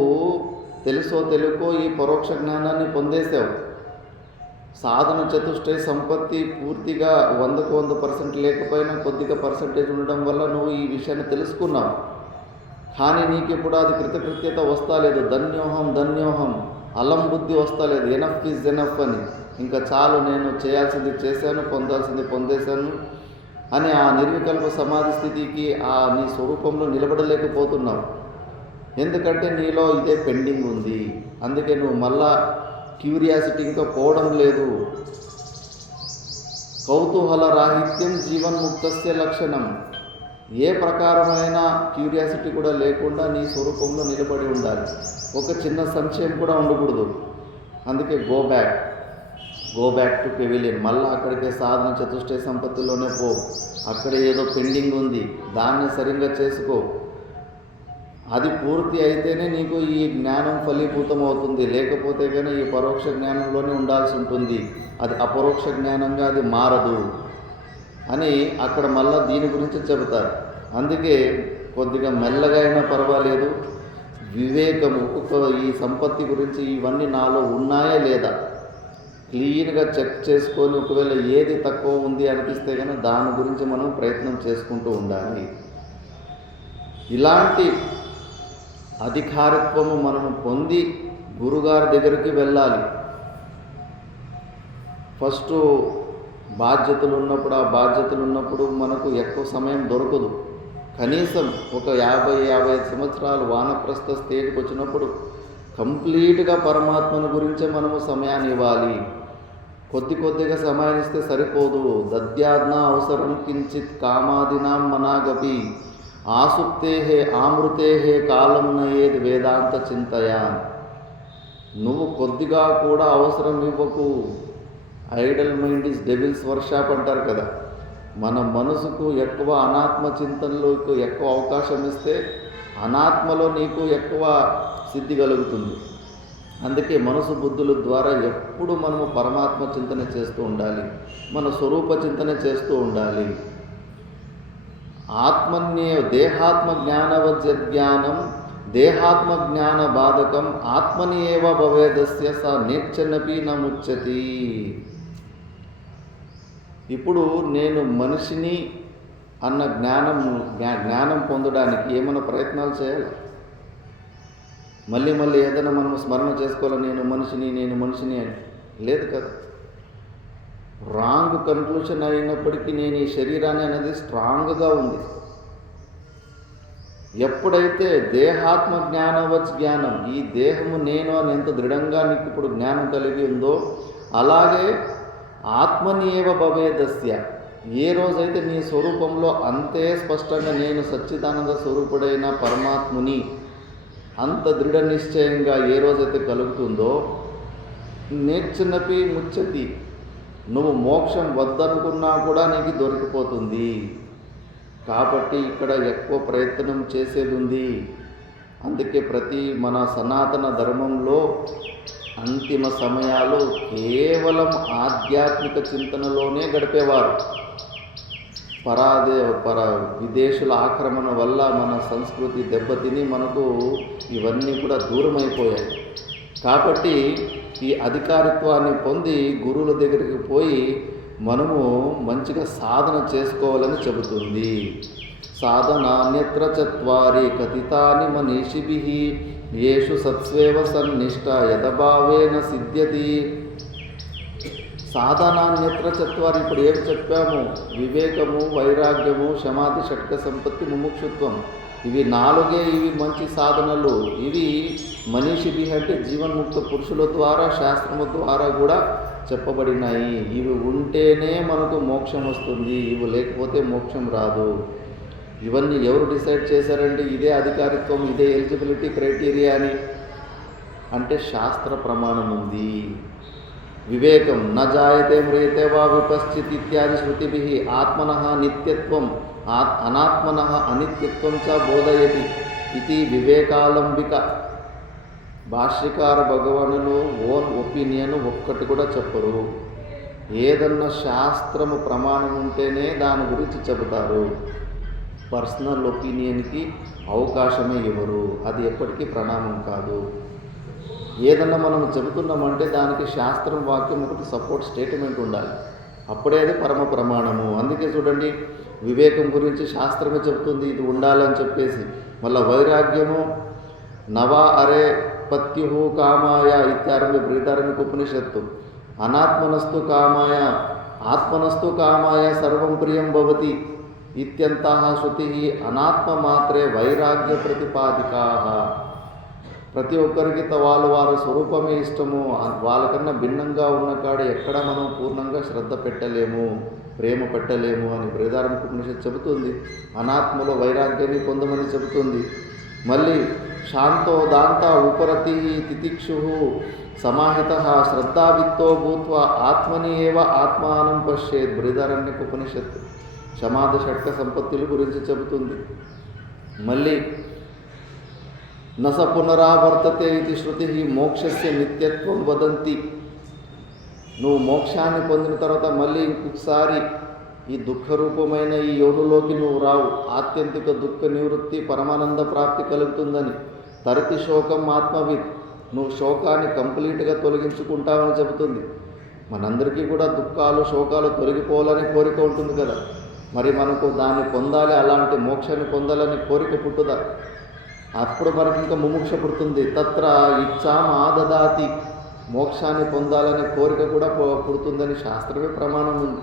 తెలుసో తెలుకో ఈ పరోక్ష జ్ఞానాన్ని పొందేశావు. సాధన చతుష్టయ సంపత్తి పూర్తిగా 100% లేకపోయినా కొద్దిగా పర్సంటేజ్ ఉండడం వల్ల నువ్వు ఈ విషయాన్ని తెలుసుకున్నావు. కానీ నీకు ఇప్పుడు అది కృతకృత్యత వస్తలేదు. ధన్యోహం అలం బుద్ధి వస్తలేదు. ఎనఫ్ ఈజ్ ఎనఫ్ అని, ఇంకా చాలు, నేను చేయాల్సింది చేశాను, పొందాల్సింది పొందేశాను అని ఆ నిర్వికల్ప సమాధి స్థితికి ఆ నీ స్వరూపంలో నిలబడలేకపోతున్నావు. ఎందుకంటే నీలో ఇదే పెండింగ్ ఉంది. అందుకే నువ్వు మళ్ళా క్యూరియాసిటీ ఇంకా పోవడం లేదు. కౌతూహల రాహిత్యం జీవన్ముక్తస్య లక్షణం. ఏ ప్రకారమైన క్యూరియాసిటీ కూడా లేకుండా నీ స్వరూపంలో నిలబడి ఉండాలి. ఒక చిన్న సంశయం కూడా ఉండకూడదు. అందుకే గో బ్యాక్ టు పెవిలియన్. మళ్ళీ అక్కడికే సాధన చతుష్టయ సంపత్తిలోనే పో. అక్కడ ఏదో పెండింగ్ ఉంది, దాన్ని సరిగ్గా చేసుకో. అది పూర్తి అయితేనే నీకు ఈ జ్ఞానం ఫలీభూతం అవుతుంది. లేకపోతే కానీ ఈ పరోక్ష జ్ఞానంలోనే ఉండాల్సి ఉంటుంది. అది అపరోక్ష జ్ఞానంగా అది మారదు అని అక్కడ మళ్ళా దీని గురించి చెబుతారు. అందుకే కొద్దిగా మెల్లగా అయినా పర్వాలేదు, వివేకము ఈ సంపత్తి గురించి ఇవన్నీ నాలో ఉన్నాయా లేదా క్లీన్గా చెక్ చేసుకొని, ఒకవేళ ఏది తక్కువ ఉంది అనిపిస్తే కానీ దాని గురించి మనం ప్రయత్నం చేసుకుంటూ ఉండాలి. ఇలాంటి అధికారిత్వము మనము పొంది గురుగారి దగ్గరికి వెళ్ళాలి. ఫస్ట్ బాధ్యతలు ఉన్నప్పుడు మనకు ఎక్కువ సమయం దొరకదు. కనీసం ఒక 50-55 సంవత్సరాలు వానప్రస్థ స్టేజ్కి వచ్చినప్పుడు కంప్లీట్గా పరమాత్మను గురించే మనము సమయాన్ని ఇవ్వాలి. కొద్దిగా సమయాన్ని ఇస్తే సరిపోదు. దద్యాజ్ఞ అవసరం కించిత్ కామాదినాం మనాగపి ఆసుప్తే ఆమృతే కాలం నయేది వేదాంత చింతయా. నువ్వు కొద్దిగా కూడా అవసరం ఇవ్వకు. Idle mind is devil's workshop అంటారు కదా. మన మనసుకు ఎక్కువ అనాత్మ చింతనలోకి ఎక్కువ అవకాశం ఇస్తే అనాత్మలో నీకు ఎక్కువ సిద్ధి కలుగుతుంది. అందుకే మనసు బుద్ధుల ద్వారా ఎప్పుడు మనము పరమాత్మ చింతన చేస్తూ ఉండాలి, మన స్వరూప చింతన చేస్తూ ఉండాలి. దేహాత్మ జ్ఞానవజ్ఞానం దేహాత్మ జ్ఞాన బాధకం ఆత్మని ఏవ భవేదస్య స నేర్చనపి నముచ్చతి. ఇప్పుడు నేను మనిషిని అన్న జ్ఞానం పొందడానికి ఏమైనా ప్రయత్నాలు చేయాలి. మళ్ళీ ఏదైనా మనం స్మరణ చేసుకోవాలి, నేను మనిషిని అని లేదు కదా. రాంగ్ కన్క్లూషన్ అయినప్పటికీ నేను ఈ శరీరాన్ని అనేది స్ట్రాంగ్గా ఉంది. ఎప్పుడైతే దేహాత్మ జ్ఞానం ఈ దేహము నేను అని ఎంత దృఢంగా నీకు ఇప్పుడు జ్ఞానం కలిగి ఉందో, అలాగే ఆత్మని ఏవ భవేదస్య, ఏ రోజైతే నీ స్వరూపంలో అంతే స్పష్టంగా నేను సచ్చిదానంద స్వరూపుడైన పరమాత్ముని అంత దృఢ నిశ్చయంగా ఏ రోజైతే కలుగుతుందో, నేర్చునపి ముచ్చతి, నువ్వు మోక్షం వద్దనుకున్నా కూడా నీకు దొరికిపోతుంది. కాబట్టి ఇక్కడ ఎక్కువ ప్రయత్నం చేసేది ఉంది. అందుకే మన సనాతన ధర్మంలో అంతిమ సమయాలు కేవలం ఆధ్యాత్మిక చింతనలోనే గడిపేవారు. విదేశీయుల ఆక్రమణ వల్ల మన సంస్కృతి దెబ్బతిని మనకు ఇవన్నీ కూడా దూరమైపోయాయి. కాబట్టి ఈ అధికారిత్వాన్ని పొంది గురువుల దగ్గరికి పోయి మనము మంచిగా సాధన చేసుకోవాలని చెబుతుంది. సాధన అన్యత్ర చత్వారి కథితాని మనీషిభిః యేషు సత్స్వేవ సన్నిష్ట యదభావేన సిద్ధ్యతి. సాధనాన్యత్ర చత్వారి. ఇప్పుడు ఏం చెప్పాము? వివేకము, వైరాగ్యము, సమాధి, షట్క సంపత్తి, ముముక్షుత్వం. ఇవి నాలుగే. ఇవి మంచి సాధనలు. ఇవి మనీషిభి అంటే జీవన్ముక్త పురుషుల ద్వారా, శాస్త్రము ద్వారా కూడా చెప్పబడినాయి. ఇవి ఉంటేనే మనకు మోక్షం వస్తుంది. ఇవి లేకపోతే మోక్షం రాదు. ఇవన్నీ ఎవరు డిసైడ్ చేశారండి? ఇదే అధికారిత్వం, ఇదే ఎలిజిబిలిటీ క్రైటీరియా అని అంటే శాస్త్ర ప్రమాణం ఉంది. వివేకం న జాయతే మ్రియతే వా విపశ్చిత్ ఇత్యాది శృతిభిః ఆత్మనః నిత్యత్వం అనాత్మనః అనిత్యత్వం చ బోధయతి ఇది వివేకాలంబిక. భాష్యకార భగవానులు ఓన్ ఒపీనియన్ ఒక్కటి కూడా చెప్పరు. ఏదన్నా శాస్త్రము ప్రమాణం ఉంటేనే దాని గురించి చెబుతారు. పర్సనల్ ఒపీనియన్కి అవకాశమే ఇవ్వరు. అది ఎప్పటికీ ప్రణామం కాదు. ఏదన్నా మనం చెబుతున్నామంటే దానికి శాస్త్రం, వాక్యం ఒకటి సపోర్ట్ స్టేట్మెంట్ ఉండాలి. అప్పుడే అది పరమ ప్రమాణము. అందుకే చూడండి, వివేకం గురించి శాస్త్రమే చెబుతుంది ఇది ఉండాలని చెప్పేసి. మళ్ళీ వైరాగ్యము నవా అరే పత్యు కామాయ ఇత్యారంభ బృహదారణ్యక ఉపనిషత్తు. అనాత్మనస్తు కామాయ ఆత్మనస్తు కామాయ సర్వం ప్రియం భవతి ఇత్యంతః శృతి అనాత్మ మాత్రే వైరాగ్య ప్రతిపాదికా. ప్రతి ఒక్కరికి వాళ్ళ స్వరూపమే ఇష్టము. వాళ్ళకన్నా భిన్నంగా ఉన్న కాడ ఎక్కడ మనం పూర్ణంగా శ్రద్ధ పెట్టలేము, ప్రేమ పెట్టలేము అని బృహదారణ్యక ఉపనిషత్తు చెబుతుంది. అనాత్మలో వైరాగ్యాన్ని పొందమని చెబుతుంది. మళ్ళీ శాంతో దాంత ఉపరతి తితిక్షు సమాహిత శ్రద్ధావిత్తో భూత్వా ఆత్మని ఏవ ఆత్మానం పశ్యేత్. బృహదారణ్యక ఉపనిషత్తు సమాధి, షట్క సంపత్తుల గురించి చెబుతుంది. మళ్ళీ నస పునరావర్తతే ఇది శృతి మోక్షస్య నిత్యత్వం వదంతి. నువ్వు మోక్షాన్ని పొందిన తర్వాత మళ్ళీ ఇంకొకసారి ఈ దుఃఖరూపమైన ఈ యోనులోకి నువ్వు రావు. ఆత్యంతిక దుఃఖ నివృత్తి, పరమానంద ప్రాప్తి కలుగుతుందని. తరతి శోకం ఆత్మవిత్. నువ్వు శోకాన్ని కంప్లీట్గా తొలగించుకుంటావని చెబుతుంది. మనందరికీ కూడా దుఃఖాలు, శోకాలు తొలగిపోవాలని కోరిక ఉంటుంది కదా. మరి మనకు దాన్ని పొందాలి, అలాంటి మోక్షాన్ని పొందాలని కోరిక పుట్టుదా? అప్పుడు మనకి ఇంకా ముముక్ష పుడుతుంది. తత్ర ఇచ్చాం ఆదదాతి. మోక్షాన్ని పొందాలనే కోరిక కూడా పుడుతుందని శాస్త్రమే ప్రమాణం ఉంది.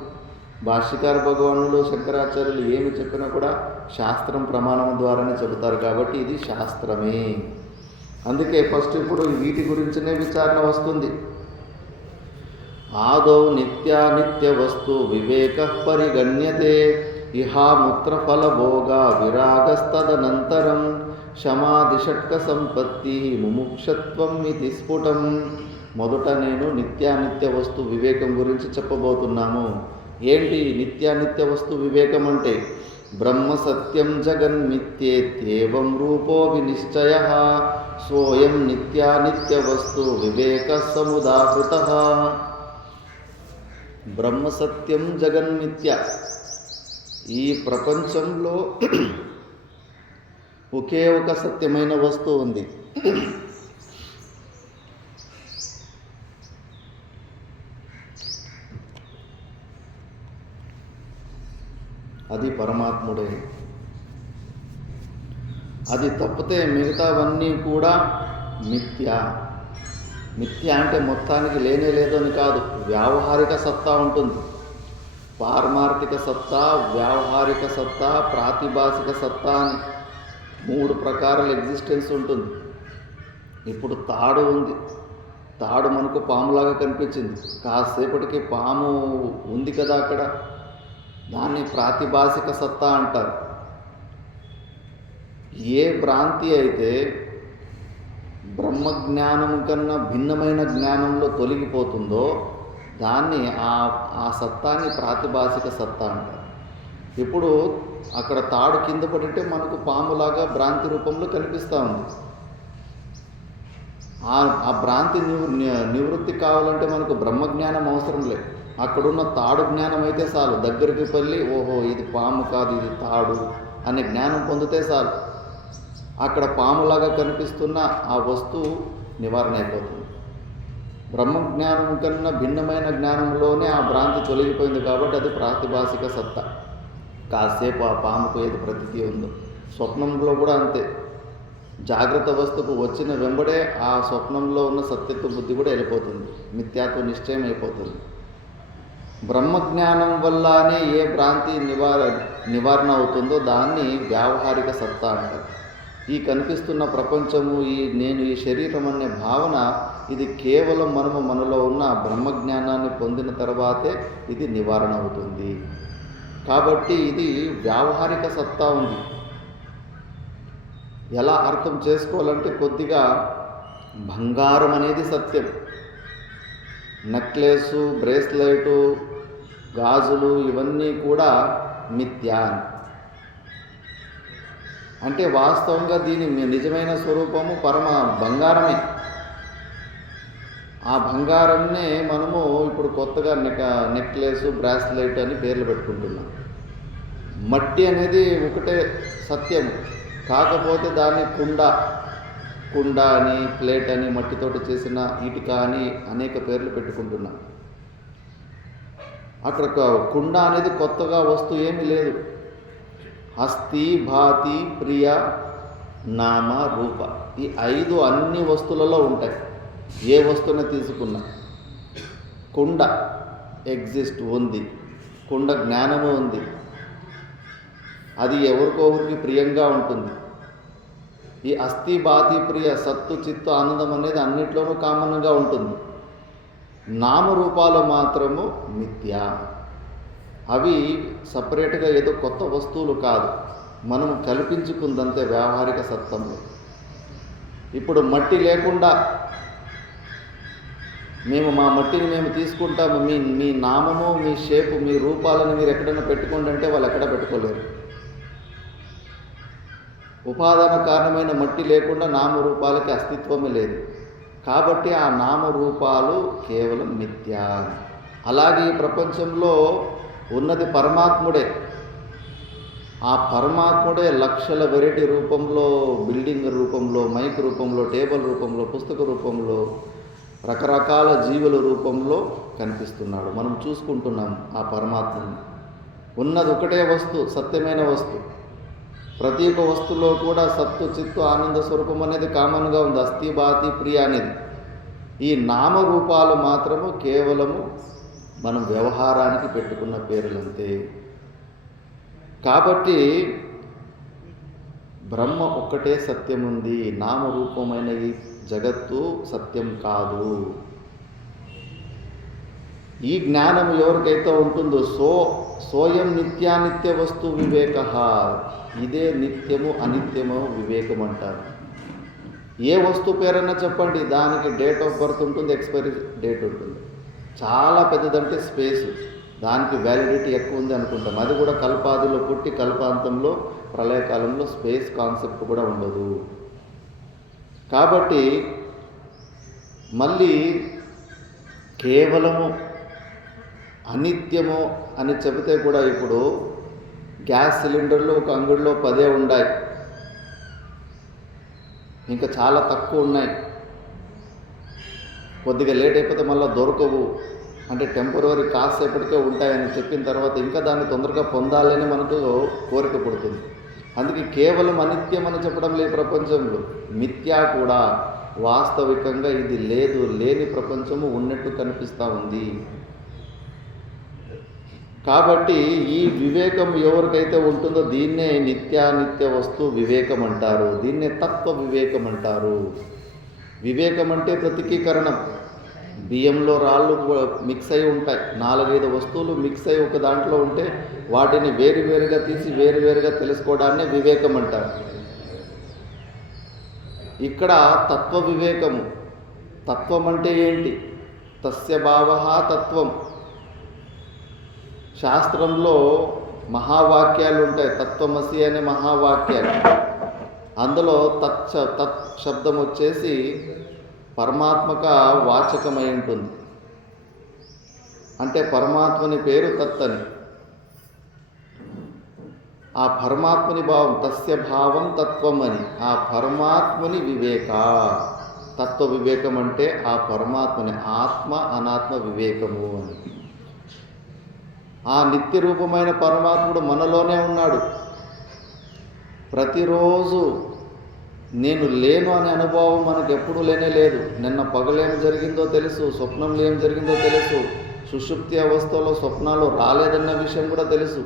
భాష్యకార భగవానులు, శంకరాచార్యులు ఏమి చెప్పినా కూడా శాస్త్రం ప్రమాణం ద్వారానే చెబుతారు. కాబట్టి ఇది శాస్త్రమే. అందుకే ఫస్ట్ ఇప్పుడు వీటి గురించినే విచారణ వస్తుంది. ఆదౌ నిత్యానిత్య వస్తు వివేక పరిగణ్యతే ఇహాముత్రఫల భోగ విరాగస్తదనంతరం సమాధి షట్క సంపత్తి ముముక్షత్వం ఇది స్ఫుటం. మొదట నేను నిత్యానిత్య వస్తు వివేకం గురించి చెప్పబోతున్నాను. ఏంటి నిత్యానిత్య వస్తు వివేకం అంటే? బ్రహ్మ సత్యం జగన్మిత్యేత్యేవం రూపో వినిశ్చయః సోయం నిత్యానిత్య వస్తు వివేక సముదాహృతః. బ్రహ్మ సత్యం జగన్మిథ్య. ఈ ప్రపంచంలో ఒకే ఒక సత్యమైన వస్తువు ఉంది. అది పరమాత్ముడే. అది తప్పితే మిగతావన్నీ కూడా మిథ్య. మిథ్య అంటే మొత్తానికి లేనే లేదని కాదు, వ్యావహారిక సత్తా ఉంటుంది. పారమార్థిక సత్తా, వ్యావహారిక సత్తా, ప్రాతిభాసిక సత్తా అని 3 ప్రకారాల ఎగ్జిస్టెన్స్ ఉంటుంది. ఇప్పుడు తాడు ఉంది. తాడు మనకు పాములాగా కనిపించింది. కాసేపటికి పాము ఉంది కదా అక్కడ. దాన్ని ప్రాతిభాసిక సత్తా అంటారు. ఏ భ్రాంతి అయితే బ్రహ్మజ్ఞానం కన్నా భిన్నమైన జ్ఞానంలో తొలగిపోతుందో దాన్ని ఆ సత్తాన్ని ప్రాతిభాసిక సత్తా అంటారు. ఇప్పుడు అక్కడ తాడు కింద పడితే మనకు పాములాగా భ్రాంతి రూపంలో కనిపిస్తూ ఉంది. ఆ భ్రాంతి నివృత్తి కావాలంటే మనకు బ్రహ్మజ్ఞానం అవసరం లేదు. అక్కడున్న తాడు జ్ఞానం అయితే చాలు. దగ్గరికి వెళ్ళి ఓహో ఇది పాము కాదు ఇది తాడు అనే జ్ఞానం పొందితే చాలు. అక్కడ పాములాగా కనిపిస్తున్న ఆ వస్తువు నివారణ అయిపోతుంది. బ్రహ్మజ్ఞానం కన్నా భిన్నమైన జ్ఞానంలోనే ఆ భ్రాంతి తొలగిపోయింది కాబట్టి అది ప్రాతిభాసిక సత్తా. కాసేపు ఆ పాముకు ఏది ప్రతీతి ఉందో. స్వప్నంలో కూడా అంతే. జాగ్రత్త అవస్థకు వచ్చిన వెంబడే ఆ స్వప్నంలో ఉన్న సత్యత్వ బుద్ధి కూడా వెళ్ళిపోతుంది. మిథ్యాత్వ నిశ్చయం అయిపోతుంది. బ్రహ్మజ్ఞానం వల్లనే ఏ భ్రాంతి నివారణ అవుతుందో దాన్ని వ్యావహారిక సత్తా అంటారు. ఈ కనిపిస్తున్న ప్రపంచము, నేను ఈ శరీరం అనే భావన, ఇది కేవలం మనలో ఉన్న బ్రహ్మజ్ఞానాన్ని పొందిన తర్వాతే ఇది నివారణ అవుతుంది. కాబట్టి ఇది వ్యావహారిక సత్తా ఉంది. ఎలా అర్థం చేసుకోవాలంటే, కొద్దిగా బంగారం అనేది సత్యం, నెక్లెసు, బ్రేస్లెటు, గాజులు ఇవన్నీ కూడా మిథ్యా. అంటే వాస్తవంగా దీని నిజమైన స్వరూపము పరమ బంగారమే. ఆ బంగారంనే మనము ఇప్పుడు కొత్తగా నెక్లెస్, బ్రాస్లెట్ అని పేర్లు పెట్టుకుంటున్నాం. మట్టి అనేది ఒకటే సత్యం, కాకపోతే దాన్ని కుండ అని, ప్లేట్ అని, మట్టితోటి చేసిన ఇటుక అని అనేక పేర్లు పెట్టుకుంటున్నాం. అక్కడ కుండ అనేది కొత్తగా వస్తువు ఏమీ లేదు. అస్థి, భాతి, ప్రియ, నామ, రూప, ఈ 5 అన్ని వస్తువులలో ఉంటాయి. ఏ వస్తువుని తీసుకున్నా కుండ ఎగ్జిస్ట్ ఉంది, కుండ జ్ఞానము ఉంది, అది ఎవరికొకరికి ప్రియంగా ఉంటుంది. ఈ అస్థి, భాతి, ప్రియ, సత్తు, చిత్తు, ఆనందం అనేది అన్నిట్లోనూ కామన్గా ఉంటుంది. నామరూపాలు మాత్రము మిథ్యా. అవి సపరేట్గా ఏదో కొత్త వస్తువులు కాదు, మనం కల్పించుకుందంతే వ్యావహారిక సత్తంలో. ఇప్పుడు మట్టి లేకుండా మా మట్టిని మేము తీసుకుంటాము, మీ నామము, మీ షేపు, మీ రూపాలను మీరు ఎక్కడైనా పెట్టుకోండి అంటే వాళ్ళు ఎక్కడ పెట్టుకోలేరు. ఉపాదాన కారణమైన మట్టి లేకుండా నామరూపాలకి అస్తిత్వమే లేదు. కాబట్టి ఆ నామరూపాలు కేవలం మిథ్యా. అలాగే ఈ ప్రపంచంలో ఉన్నది పరమాత్ముడే. ఆ పరమాత్ముడే లక్షల వెరైటీ రూపంలో, బిల్డింగ్ రూపంలో, మైక్ రూపంలో, టేబుల్ రూపంలో, పుస్తక రూపంలో, రకరకాల జీవుల రూపంలో కనిపిస్తున్నాడు. మనం చూసుకుంటున్నాం ఆ పరమాత్మని. ఉన్నది ఒకటే వస్తువు, సత్యమైన వస్తువు. ప్రతి ఒక్క వస్తువులో కూడా సత్తు, చిత్తు, ఆనంద స్వరూపం అనేది కామన్గా ఉంది, అస్థి, భాతి, ప్రియ అనేది. ఈ నామరూపాలు మాత్రము కేవలము మనం వ్యవహారానికి పెట్టుకున్న పేర్లంతే. కాబట్టి బ్రహ్మ ఒక్కటే సత్యం ఉంది, నామరూపమైన ఈ జగత్తు సత్యం కాదు. ఈ జ్ఞానం ఎవరికైతే ఉంటుందో సోయం నిత్యానిత్య వస్తు వివేక, ఇదే నిత్యము అనిత్యము వివేకం అంటారు. ఏ వస్తువు పేరన్నా చెప్పండి, దానికి డేట్ ఆఫ్ బర్త్ ఉంటుంది, ఎక్స్పైరీ డేట్ ఉంటుంది. చాలా పెద్దదంటే స్పేసు, దానికి వ్యాలిడిటీ ఎక్కువ ఉంది అనుకుంటాం. అది కూడా కల్పాదిలో పుట్టి కల్పాంతంలో ప్రళయకాలంలో స్పేస్ కాన్సెప్ట్ కూడా ఉండదు. కాబట్టి మళ్ళీ కేవలము అనిత్యము అని చెబితే కూడా, ఇప్పుడు గ్యాస్ సిలిండర్లు ఒక అంగడిలో 10 ఉన్నాయి, ఇంకా చాలా తక్కువ ఉన్నాయి. కొద్దిగా లేట్ అయిపోతే మళ్ళీ దొరకవు, అంటే టెంపరరీ కాసేపటికే ఉంటాయని చెప్పిన తర్వాత ఇంకా దాన్ని తొందరగా పొందాలని మనకు కోరిక పుడుతుంది. అందుకే కేవలం అనిత్యం అని చెప్పడం లేదు ప్రపంచంలో. మిథ్యా కూడా, వాస్తవికంగా ఇది లేని ప్రపంచము ఉన్నట్టు కనిపిస్తూ ఉంది. కాబట్టి ఈ వివేకం ఎవరికైతే ఉంటుందో దీన్నే నిత్యానిత్య వస్తు వివేకం అంటారు, దీన్నే తత్వ వివేకం అంటారు. వివేకం అంటే ప్రతికీకరణం. బియ్యంలో రాళ్ళు మిక్స్ అయి ఉంటాయి, 4-5 వస్తువులు మిక్స్ అయి ఒక దాంట్లో ఉంటే వాటిని వేరువేరుగా తీసి వేరువేరుగా తెలుసుకోవడాన్ని వివేకం అంటారు. ఇక్కడ తత్వ వివేకము. తత్వం అంటే ఏంటి? తస్య భావః తత్వం. శాస్త్రంలో మహావాక్యాలు ఉంటాయి, తత్వమసి అనే మహావాక్యాలు. అందులో తత్ శబ్దం వచ్చేసి పరమాత్మక వాచకమై ఉంటుంది. అంటే పరమాత్మని పేరు తత్ అని. ఆ పరమాత్మని భావం, తస్య భావం తత్వం అని. ఆ పరమాత్మని వివేక, తత్వ వివేకం అంటే ఆ పరమాత్మని, ఆత్మ అనాత్మ వివేకము అని. ఆ నిత్య రూపమైన పరమాత్ముడు మనలోనే ఉన్నాడు. ప్రతిరోజు నేను లేను అనే అనుభవం మనకు ఎప్పుడూ లేదు. నిన్న పగలేం జరిగిందో తెలుసు, స్వప్నంలో ఏం జరిగిందో తెలుసు, సుషుప్తి అవస్థలో స్వప్నాలు రాలేదన్న విషయం కూడా తెలుసు.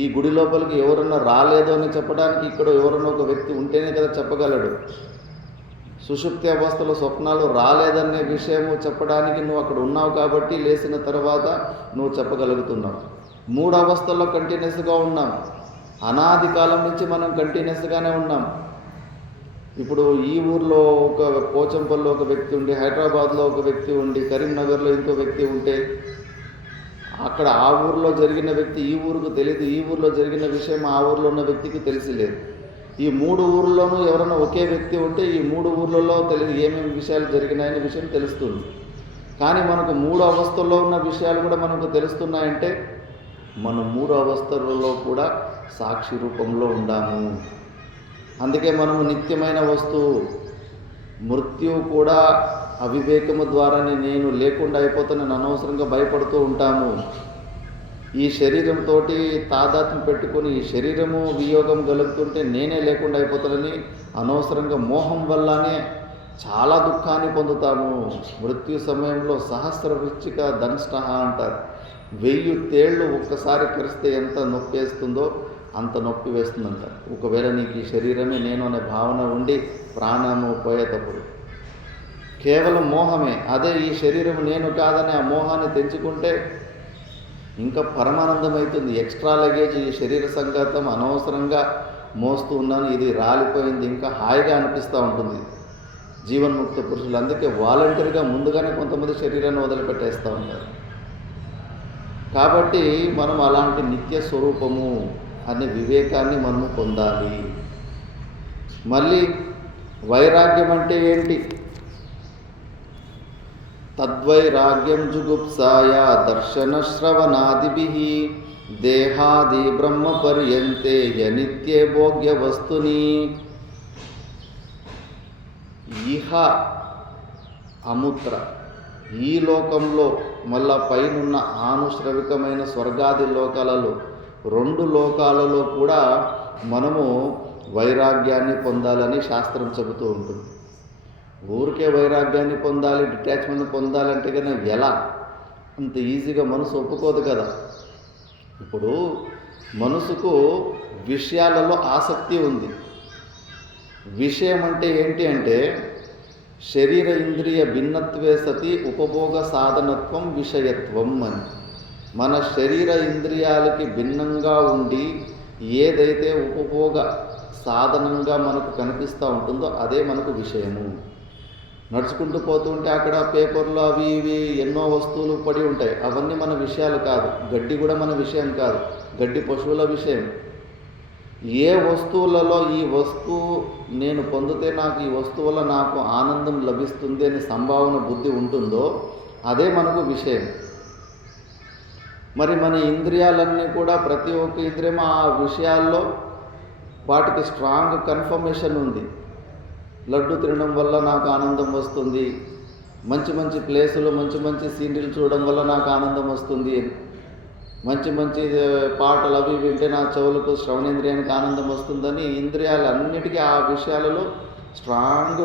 ఈ గుడి లోపలికి ఎవరన్నా రాలేదు అని చెప్పడానికి ఇక్కడ ఎవరన్నా ఒక వ్యక్తి ఉంటేనే కదా చెప్పగలడు. సుషుప్తి అవస్థలో స్వప్నాలు రాలేదనే విషయము చెప్పడానికి నువ్వు అక్కడ ఉన్నావు కాబట్టి లేచిన తర్వాత నువ్వు చెప్పగలుగుతున్నావు. 3 అవస్థల్లో కంటిన్యూస్గా ఉన్నాం. అనాది కాలం నుంచి మనం కంటిన్యూస్గానే ఉన్నాం. ఇప్పుడు ఈ ఊర్లో ఒక పోచంపల్లిలో ఒక వ్యక్తి ఉండి, హైదరాబాద్లో ఒక వ్యక్తి ఉండి, కరీంనగర్లో ఇంకో వ్యక్తి ఉంటే అక్కడ ఆ ఊరిలో జరిగిన వ్యక్తి ఈ ఊరికి తెలియదు, ఈ ఊరిలో జరిగిన విషయం ఆ ఊరిలో ఉన్న వ్యక్తికి తెలిసి లేదు. ఈ 3 ఊర్లోనూ ఎవరైనా ఒకే వ్యక్తి ఉంటే ఈ 3 ఊర్లలో తెలియదు ఏమేమి విషయాలు జరిగినాయనే విషయం తెలుస్తుంది. కానీ మనకు 3 అవస్థల్లో ఉన్న విషయాలు కూడా మనకు తెలుస్తున్నాయంటే మనం 3 అవస్థలలో కూడా సాక్షి రూపంలో ఉండాము. అందుకే మనము నిత్యమైన వస్తువు. మృత్యువు కూడా అవివేకము ద్వారానే నేను లేకుండా అయిపోతానని అనవసరంగా భయపడుతూ ఉంటాము. ఈ శరీరంతో తాదాత్మ్యం పెట్టుకొని ఈ శరీరము వియోగం కలుగుతుంటే నేనే లేకుండా అయిపోతానని అనవసరంగా మోహం వల్లనే చాలా దుఃఖాన్ని పొందుతాము. మృత్యు సమయంలో సహస్రవృశ్చిక దంష్ట అంటారు. 1000 తేళ్ళు ఒక్కసారి కరిస్తే ఎంత నొప్పి వేస్తుందో అంత నొప్పి వేస్తుందంట. ఒకవేళ నీకు ఈ శరీరమే నేను అనే భావన ఉండి ప్రాణము పోయేటప్పుడు కేవలం మోహమే. అదే ఈ శరీరం నేను కాదని ఆ మోహాన్ని తెంచుకుంటే ఇంకా పరమానందం అవుతుంది. ఎక్స్ట్రా లగేజ్ ఈ శరీర సంగతం అనవసరంగా మోస్తూ ఉన్నాను, ఇది రాలిపోయింది, ఇంకా హాయిగా అనిపిస్తూ ఉంటుంది జీవన్ముక్త పురుషులు. అందుకే వాలంటరీగా ముందుగానే కొంతమంది శరీరాన్ని వదిలిపెట్టేస్తూ ఉంటారు. కాబట్టి మనం అలాంటి నిత్య స్వరూపము అనే వివేకాన్ని మనము పొందాలి. మళ్ళీ వైరాగ్యం అంటే ఏంటి? తద్వైరాగ్యం జుగుప్సాయ దర్శన శ్రవణాదిభిః దేహాది బ్రహ్మ పర్యంతే యనిత్యే భోగ్య వస్తుని. ఇహ అముత్ర ఈ లోకంలో మళ్ళా పైనున్న ఆనుశ్రవికమైన స్వర్గాది లోకాలలో 2 లోకాలలో కూడా మనము వైరాగ్యాన్ని పొందాలని శాస్త్రం చెబుతూ ఉంటుంది. ఊరికే వైరాగ్యాన్ని పొందాలి, డిటాచ్మెంట్ పొందాలంటే కన్నా ఎలా? అంత ఈజీగా మనసు ఒప్పుకోదు కదా. ఇప్పుడు మనసుకు విషయాలలో ఆసక్తి ఉంది. విషయం అంటే ఏంటి అంటే శరీర ఇంద్రియ భిన్నత్వే సతి ఉపభోగ సాధనత్వం విషయత్వం అని. మన శరీర ఇంద్రియాలకి భిన్నంగా ఉండి ఏదైతే ఉపభోగ సాధనంగా మనకు కనిపిస్తూ ఉంటుందో అదే మనకు విషయము. నడుచుకుంటూ పోతూ ఉంటే అక్కడ పేపర్లు అవి ఇవి ఎన్నో వస్తువులు పడి ఉంటాయి, అవన్నీ మన విషయాలు కాదు. గడ్డి కూడా మన విషయం కాదు, గడ్డి పశువుల విషయం. ఏ వస్తువులలో ఈ వస్తువు నేను పొందితే నాకు ఈ వస్తువు వల్ల నాకు ఆనందం లభిస్తుంది అనే సంభావన బుద్ధి ఉంటుందో అదే మనకు విషయం. మరి మన ఇంద్రియాలన్నీ కూడా ప్రతి ఒక్క ఇంద్రియం ఆ విషయాల్లో వాటికి స్ట్రాంగ్ కన్ఫర్మేషన్ ఉంది. లడ్డు తినడం వల్ల నాకు ఆనందం వస్తుంది, మంచి మంచి ప్లేసులు మంచి మంచి సీనరీలు చూడడం వల్ల నాకు ఆనందం వస్తుంది, మంచి మంచి పాటలు అవి వింటే నా చెవులకు శ్రవణేంద్రియానికి ఆనందం వస్తుందని ఇంద్రియాలన్నిటికీ ఆ విషయాలలో స్ట్రాంగ్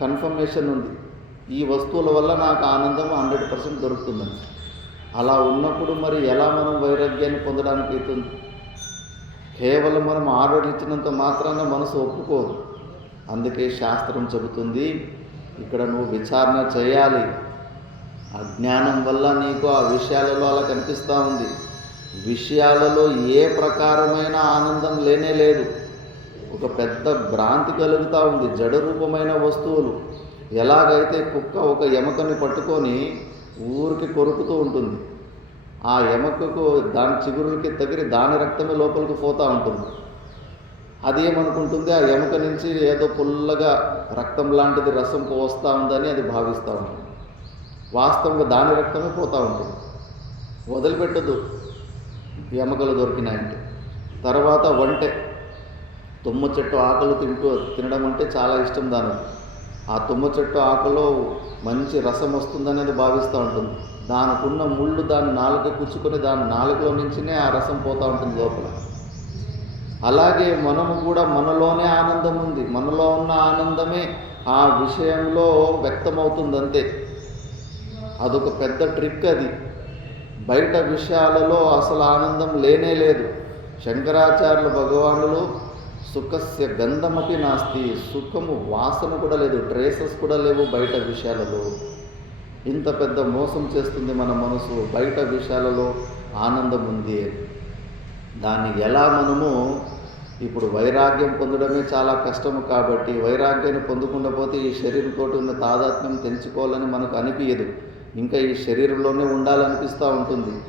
కన్ఫర్మేషన్ ఉంది. ఈ వస్తువుల వల్ల నాకు ఆనందం 100% దొరుకుతుందని. అలా ఉన్నప్పుడు మరి ఎలా మనం వైరాగ్యాన్ని పొందడానికి అవుతుంది? కేవలం మనం ఆర్డర్ ఇచ్చినంత మాత్రాన మనసు ఒప్పుకోదు. అందుకే శాస్త్రం చెబుతుంది ఇక్కడ నువ్వు విచారణ చేయాలి. అజ్ఞానం వల్ల నీకు ఆ విషయాలలో అలా కనిపిస్తూ ఉంది. విషయాలలో ఏ ప్రకారమైన ఆనందం లేనే లేదు. ఒక పెద్ద భ్రాంతి కలుగుతూ ఉంది. జడ రూపమైన వస్తువులు. ఎలాగైతే కుక్క ఒక ఎముకని పట్టుకొని ఊరికి కొరుకుతూ ఉంటుంది, ఆ ఎముకకు దాని చిగురులకి తగిలి దాని రక్తమే లోపలికి పోతూ ఉంటుంది. అది ఏమనుకుంటుంది, ఆ ఎముక నుంచి ఏదో పుల్లగా రక్తం లాంటిది రసం పోస్తూ ఉందని అది భావిస్తూ ఉంటుంది. వాస్తవంగా దాని రక్తమే పోతూ ఉంటుంది, వదిలిపెట్టదు ఎముకలు దొరికినాయంటే. తర్వాత వంటె తుమ్మ చెట్టు ఆకులు తినడం అంటే చాలా ఇష్టం దానికి. ఆ తుమ్మ చెట్టు ఆకులో మంచి రసం వస్తుందనేది భావిస్తూ ఉంటుంది. దానికి ఉన్న ముళ్ళు దాని నాలుక కూర్చుకొని దాని నాలుకలో నుంచినే ఆ రసం పోతూ ఉంటుంది లోపల. అలాగే మనము కూడా మనలోనే ఆనందం ఉంది, మనలో ఉన్న ఆనందమే ఆ విషయంలో వ్యక్తమవుతుంది అంతే. అదొక పెద్ద ట్రిక్ అది. బయట విషయాలలో అసలు ఆనందం లేనే లేదు. శంకరాచార్యుల భగవానులు సుఖస్య గంధమపి నాస్తి, సుఖము వాసన కూడా లేదు, ట్రేసెస్ కూడా లేవు బయట విషయాలలో. ఇంత పెద్ద మోసం చేస్తుంది మన మనసు. బయట విషయాలలో ఆనందం ఉంది. దాన్ని ఎలా మనము ఇప్పుడు వైరాగ్యం పొందడమే చాలా కష్టము కాబట్టి వైరాగ్యాన్ని పొందకుండా పోతే ఈ శరీరంతో ఉన్న తాదాత్మ్యం తెంచుకోవాలని మనకు అనిపించదు. ఇంకా ఈ శరీరంలోనే ఉండాలనిపిస్తూ ఉంటుంది.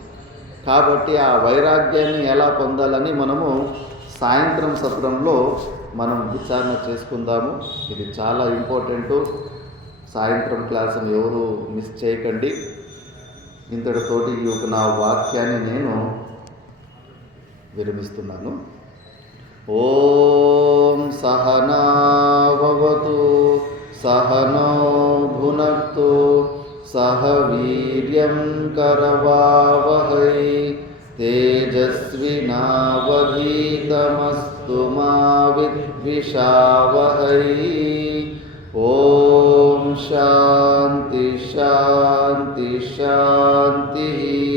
కాబట్టి ఆ వైరాగ్యాన్ని ఎలా పొందాలని మనము సాయంత్రం సత్రంలో మనం విచారణ చేసుకుందాము. ఇది చాలా ఇంపార్టెంటు. సాయంత్రం క్లాసును ఎవరు మిస్ చేయకండి. ఇంతటితోటి ఈ యొక్క నా వాక్యాన్ని నేను విరమిస్తున్నాను. ఓం సహనా భవతు సహనో భునక్తు సహ వీర్యం కరవావహై తేజస్వినావధీతమస్తు మా విద్విషావహై. ఓం శాంతి శాంతి శాంతి.